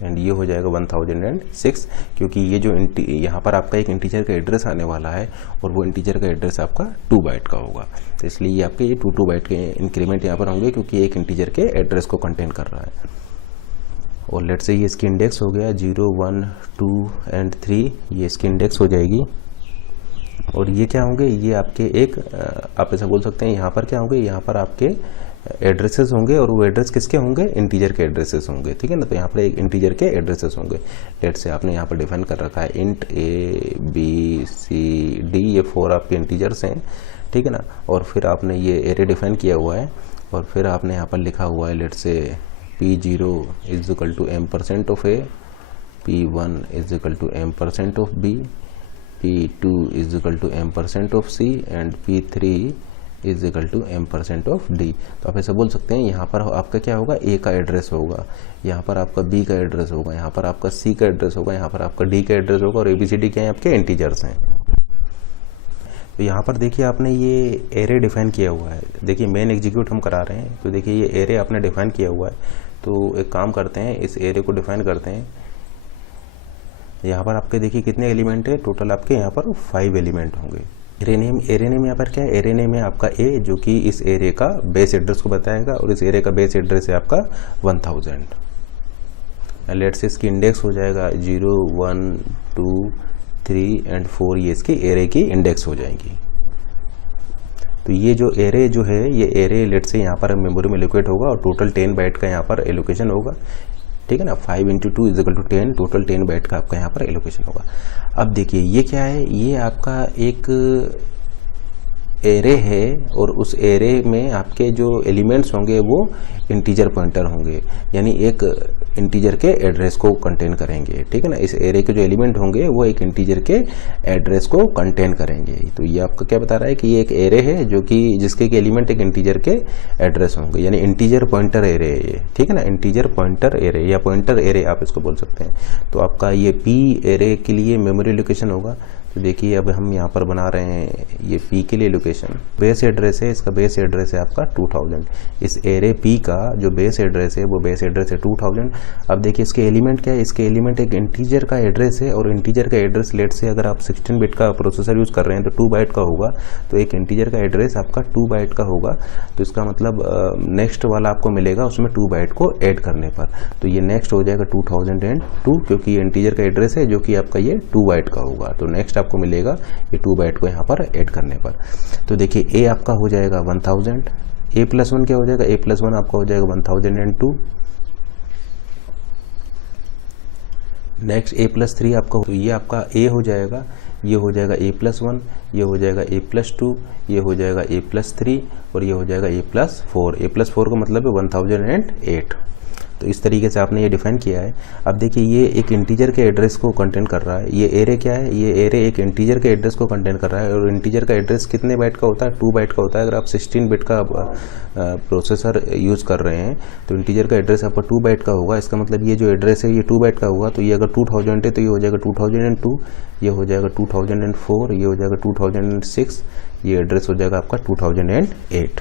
एंड ये हो जाएगा 1006, क्योंकि ये जो यहाँ पर आपका एक इंटीजर का एड्रेस आने वाला है और वो इंटीजर का एड्रेस आपका 2 बाइट का होगा, तो इसलिए ये आपके ये 2 बाइट के इंक्रीमेंट यहाँ पर होंगे क्योंकि एक इंटीजर के एड्रेस को कंटेन कर रहा है। और लेट से ये इसकी इंडेक्स हो गया 0, 1, 2 एंड 3, ये इसकी इंडेक्स हो जाएगी। और ये क्या होंगे, ये आपके एक आप ऐसा बोल सकते हैं यहाँ पर क्या होंगे, यहाँ पर आपके एड्रेसेस होंगे और वो एड्रेस किसके होंगे, इंटीजर के एड्रेसेस होंगे, ठीक है ना। तो यहाँ पर एक इंटीजर के एड्रेसेस होंगे। लेट से आपने यहाँ पर डिफाइन कर रखा है int A B C D, ये 4 आपके इंटीजर्स हैं, ठीक है ना। और फिर आपने ये एरे डिफाइन किया हुआ है और फिर आपने यहाँ पर लिखा हुआ है let's say P0 is equal to m% of A, P1 is equal to m% of B, P2 is equal to m% of C and P3 is equal to m% of D। तो आप ऐसा बोल सकते हैं यहाँ पर आपका क्या होगा, A का एड्रेस होगा, यहाँ पर आपका B का एड्रेस होगा, यहाँ पर आपका C का एड्रेस होगा, यहाँ पर आपका D का एड्रेस होगा और ABCD क्या है आपके इंटीजर्स हैं। तो यहाँ पर देखिए आपने ये एरे डिफाइन किया हुआ है, देखिए मेन एग्जीक्यूट हम करा रहे हैं, तो देखिए ये एरे आपने डिफाइन किया हुआ है। तो एक काम करते हैं, इस एरे को डिफाइन करते हैं। यहाँ पर आपके देखिए कितने एलिमेंट है, टोटल आपके यहाँ पर 5 एलिमेंट होंगे। एरे नेम यहाँ पर क्या है, एरे नेम है आपका A जो कि इस एरे का बेस एड्रेस को बताएगा और इस एरे का बेस एड्रेस है आपका 1000। लेट से इसकी इंडेक्स हो जाएगा 0, 1, 2, 3 एंड 4, ये इसकी एरे की इंडेक्स हो जाएगी। तो ये जो एरे जो है ये एरे लेट से यहाँ पर मेमोरी में लोकेट होगा और टोटल 10 बाइट का यहाँ पर एलोकेशन होगा, ठीक है ना। 5 × 2 is equal to 10, total 10 byte का आपका यहाँ पर एलोकेशन होगा। अब देखिए ये क्या है, ये आपका एक एरे है और उस एरे में आपके जो एलिमेंट्स होंगे वो इंटीजर पॉइंटर होंगे, यानी एक इंटीजर के एड्रेस को कंटेन करेंगे, ठीक है ना। इस एरे के जो एलिमेंट होंगे वो एक इंटीजर के एड्रेस को कंटेन करेंगे। तो ये आपका क्या बता रहा है कि ये एक एरे है जो कि जिसके एलिमेंट एक इंटीजर के एड्रेस होंगे, यानी इंटीजर पॉइंटर एरे है ये, ठीक है ना। इंटीजर पॉइंटर एरे या पॉइंटर एरे आप इसको बोल सकते हैं। तो आपका ये P एरे के लिए मेमोरी लोकेशन होगा। तो देखिए अब हम यहाँ पर बना रहे हैं ये P के लिए लोकेशन, बेस एड्रेस है, इसका बेस एड्रेस है आपका 2000। इस एरे P का जो बेस एड्रेस है वो बेस एड्रेस है 2000। अब देखिए इसके एलिमेंट क्या है, इसके एलिमेंट एक इंटीजर का एड्रेस है और इंटीजर का एड्रेस लेट से अगर आप 16 बिट का प्रोसेसर यूज़ कर रहे हैं तो 2 बाइट का होगा, तो एक इंटीजर का एड्रेस आपका 2 बाइट का होगा। तो इसका मतलब नेक्स्ट वाला आपको मिलेगा उसमें 2 बाइट को ऐड करने पर, तो ये नेक्स्ट हो जाएगा 2002 क्योंकि ये इंटीजर का एड्रेस है जो कि आपका ये 2 बाइट का होगा। तो नेक्स्ट आपको मिलेगा ये 2 बाइट को यहाँ पर ऐड करने पर। तो देखिए A आपका हो जाएगा 1000, A+1 क्या हो जाएगा, A+1 आपका हो जाएगा 1002। नेक्स्ट A+3 आपका, तो ये आपका A हो जाएगा, ये हो जाएगा A+1, ये हो जाएगा A+2, ये हो जाएगा A+3 और ये हो जाएगा A+4। A+4 का मतलब है 1008। तो इस तरीके से आपने ये डिफाइन किया है। अब देखिए ये एक इंटीजर के एड्रेस को कंटेन कर रहा है, ये एरे क्या है, ये एरे एक इंटीजर के एड्रेस को कंटेन कर रहा है और इंटीजर का एड्रेस कितने बाइट का होता है, 2 बाइट का होता है। अगर आप 16 बिट का प्रोसेसर यूज़ कर रहे हैं तो इंटीजर का एड्रेस आपका 2 बाइट का होगा। इसका मतलब ये जो एड्रेस है ये 2 बाइट का होगा। तो ये अगर 2000 है तो ये हो जाएगा 2002, ये हो जाएगा 2004, ये हो जाएगा 2006, ये एड्रेस हो जाएगा आपका 2008।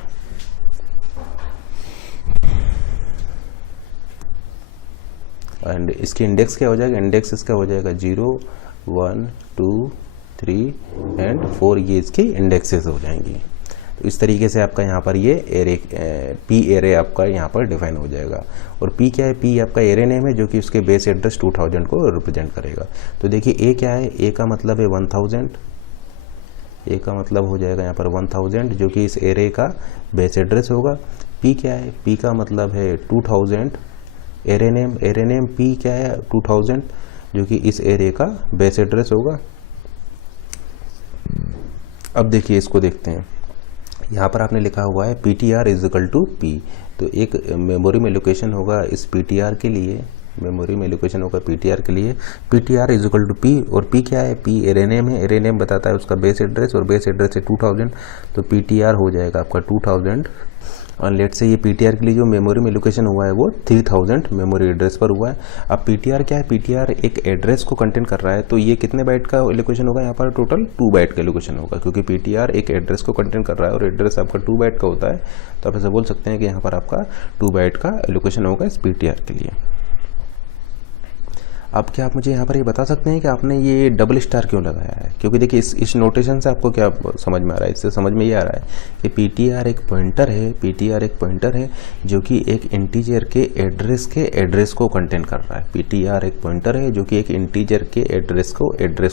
एंड इसकी इंडेक्स क्या हो जाएगा, इंडेक्स इसका हो जाएगा 0, 1, 2, 3 एंड 4 ये इसकी इंडेक्सेस हो जाएंगी। तो इस तरीके से आपका यहाँ पर ये एरे पी एरे आपका यहाँ पर डिफाइन हो जाएगा। और पी क्या है, पी आपका एरे नेम है जो कि उसके बेस एड्रेस 2000 को रिप्रेजेंट करेगा। तो देखिए ए क्या है, ए का मतलब है 1000, ए का मतलब हो जाएगा यहाँ पर 1000 जो कि इस एरे का बेस एड्रेस होगा। पी क्या है, पी का मतलब है 2000, एरे नेम पी क्या है 2000 जो कि इस एरे का बेस एड्रेस होगा। अब देखिए इसको देखते हैं, यहाँ पर आपने लिखा हुआ है PTR is equal to P. तो एक मेमोरी में लोकेशन होगा इस PTR के लिए, मेमोरी में लोकेशन होगा PTR के लिए, PTR is equal to P. और पी क्या है, पी एरे नेम है, एरे नेम बताता है उसका बेस एड्रेस और बेस एड्रेस है 2000। तो PTR हो जाएगा आपका 2000। और लेट से ये PTR के लिए जो मेमोरी में लोकेशन हुआ है वो 3000 मेमोरी एड्रेस पर हुआ है। अब PTR क्या है, PTR एक एड्रेस को कंटेन कर रहा है। तो ये कितने बाइट का लोकेशन होगा, यहाँ पर टोटल 2 बाइट का लोकेशन होगा, क्योंकि PTR एक एड्रेस को कंटेन कर रहा है और एड्रेस आपका 2 बाइट का होता है। तो आप ऐसा बोल सकते हैं कि यहाँ पर आपका 2 बाइट का लोकेशन होगा इस PTR के लिए। अब क्या आप मुझे यहाँ पर ये बता सकते हैं कि आपने ये डबल स्टार क्यों लगाया है? क्योंकि देखिए इस नोटेशन से आपको क्या समझ में आ रहा है, इससे समझ में ये आ रहा है कि PTR एक पॉइंटर है, PTR एक पॉइंटर है जो कि एक इंटीजर के एड्रेस को कंटेन कर रहा है। PTR एक पॉइंटर है जो कि एक इंटीजर के एड्रेस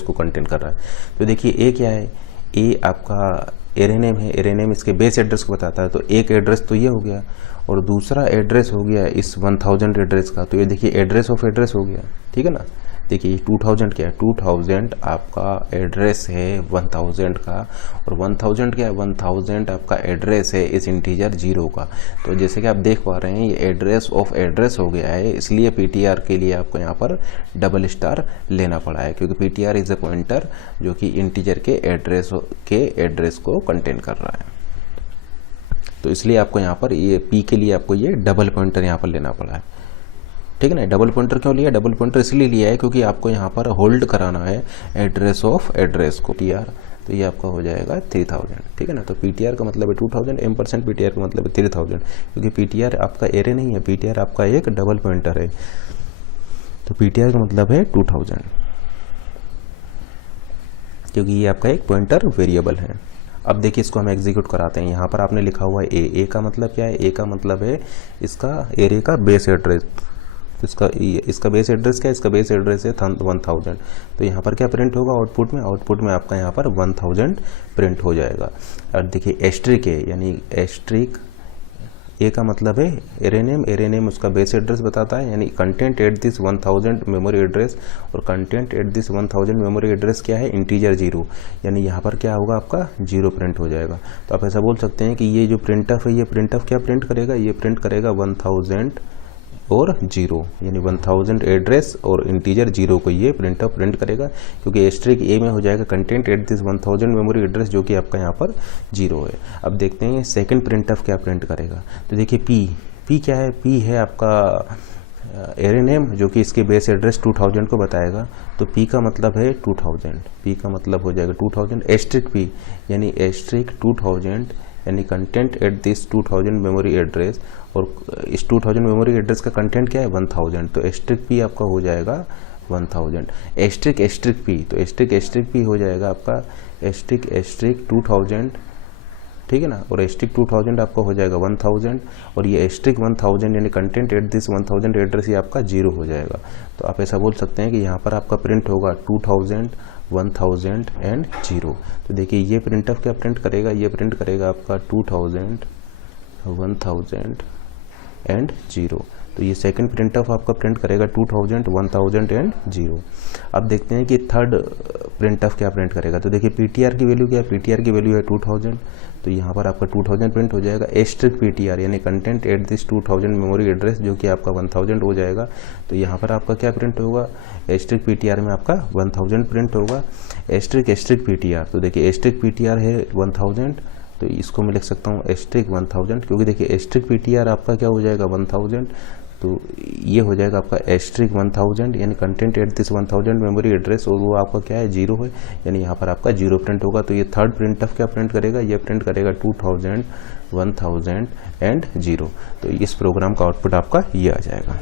को कंटेन कर रहा है। तो देखिए ए क्या है, ए आपका एरे नेम है, एरे नेम इसके बेस एड्रेस को बताता है। तो एक एड्रेस तो ये हो गया और दूसरा एड्रेस हो गया इस 1000 एड्रेस का। तो ये देखिए एड्रेस ऑफ एड्रेस हो गया, ठीक है ना। देखिए 2000 क्या है, 2000 आपका एड्रेस है 1000 का, और 1000 क्या है, 1000 आपका एड्रेस है इस इंटीजर 0 का। तो जैसे कि आप देख पा रहे हैं ये एड्रेस ऑफ एड्रेस हो गया है, इसलिए PTR के लिए आपको यहाँ पर डबल स्टार लेना पड़ा है, क्योंकि PTR इज ए पॉइंटर जो कि इंटीजर के एड्रेस को कंटेन कर रहा है। तो इसलिए आपको यहाँ पर ये पी के लिए आपको ये डबल पॉइंटर यहाँ पर लेना पड़ा है, ठीक है ना। डबल पॉइंटर क्यों लिया, डबल पॉइंटर इसलिए लिया है क्योंकि आपको यहाँ पर होल्ड कराना है एड्रेस ऑफ एड्रेस को PTR। तो ये आपका हो जाएगा 3000, ठीक है ना। तो PTR का मतलब है 2000, M% PTR का मतलब है 3000, क्योंकि PTR आपका एरे नहीं है, PTR आपका एक डबल पॉइंटर है। तो PTR का मतलब है 2000, क्योंकि ये आपका एक पॉइंटर वेरिएबल है। अब देखिए इसको हम एग्जीक्यूट कराते हैं। यहाँ पर आपने लिखा हुआ है ए का मतलब क्या है, ए का मतलब है इसका एरे का बेस एड्रेस। इसका बेस एड्रेस क्या है, इसका बेस एड्रेस है 1000। तो यहाँ पर क्या प्रिंट होगा आउटपुट में आपका यहाँ पर 1000 प्रिंट हो जाएगा। और देखिए एस्ट्रिक है, यानी एस्ट्रिक ए का मतलब है एरे नेम उसका बेस एड्रेस बताता है, यानी content at this 1000 memory address. और content at this 1000 memory address क्या है, इंटीजर 0, यानी यहाँ पर क्या होगा आपका 0 प्रिंट हो जाएगा। तो आप ऐसा बोल सकते हैं कि ये जो प्रिंटफ है, ये प्रिंटफ क्या प्रिंट करेगा, ये प्रिंट करेगा 1000 और 0, यानी 1000 एड्रेस और इंटीजर 0 को ये प्रिंटफ प्रिंट करेगा, क्योंकि एस्ट्रिक ए में हो जाएगा content at this 1000 memory address जो कि आपका यहाँ पर 0 है। अब देखते हैं सेकंड प्रिंटफ क्या प्रिंट करेगा। तो देखिए पी क्या है, पी है आपका एरे नेम जो कि इसके बेस एड्रेस 2000 को बताएगा। तो पी का मतलब है 2000, पी का मतलब हो जाएगा 2000। एस्ट्रिक पी यानी एस्ट्रिक 2000 यानी content at this 2000 memory address, और इस 2000 मेमोरी एड्रेस का कंटेंट क्या है 1000। तो एस्ट्रिक पी आपका हो जाएगा 1000। एस्ट्रिक पी, तो एस्ट्रिक पी हो जाएगा आपका एस्ट्रिक 2000, ठीक है ना। और एस्ट्रिक 2000 आपका हो जाएगा 1000, और ये एस्ट्रिक 1000 यानी कंटेंट एट दिस 1000 एड्रेस ये आपका 0 हो जाएगा। तो आप ऐसा बोल सकते हैं कि यहाँ पर आपका प्रिंट होगा 2000, 1000 एंड 0। तो देखिए ये प्रिंटफ क्या प्रिंट करेगा, ये प्रिंट करेगा आपका 2000, 1000 एंड 0। तो ये सेकंड प्रिंटफ आपका प्रिंट करेगा 2000, 1000 एंड 0। अब देखते हैं कि थर्ड प्रिंटफ क्या प्रिंट करेगा। तो देखिए PTR की वैल्यू क्या है, PTR की वैल्यू है 2000। तो यहाँ पर आपका 2000 प्रिंट हो जाएगा। एस्ट्रिक PTR यानी content at this 2000 memory address जो कि आपका 1000 हो जाएगा। तो यहाँ पर आपका क्या प्रिंट होगा, एस्ट्रिक PTR में आपका 1000 प्रिंट होगा। एस्ट्रिक PTR, तो देखिए एस्ट्रिक PTR है 1000, तो इसको मैं लिख सकता हूँ एस्ट्रिक 1000, क्योंकि देखिए एस्ट्रिक PTR आपका क्या हो जाएगा 1000। तो ये हो जाएगा आपका एस्ट्रिक 1000 यानी content at this 1000 memory address, और वो आपका क्या है 0 है, यानी यहाँ पर आपका 0 प्रिंट होगा। तो ये थर्ड प्रिंटफ क्या प्रिंट करेगा, ये प्रिंट करेगा 2000, 1000 एंड 0। तो इस प्रोग्राम का आउटपुट आपका ये आ जाएगा।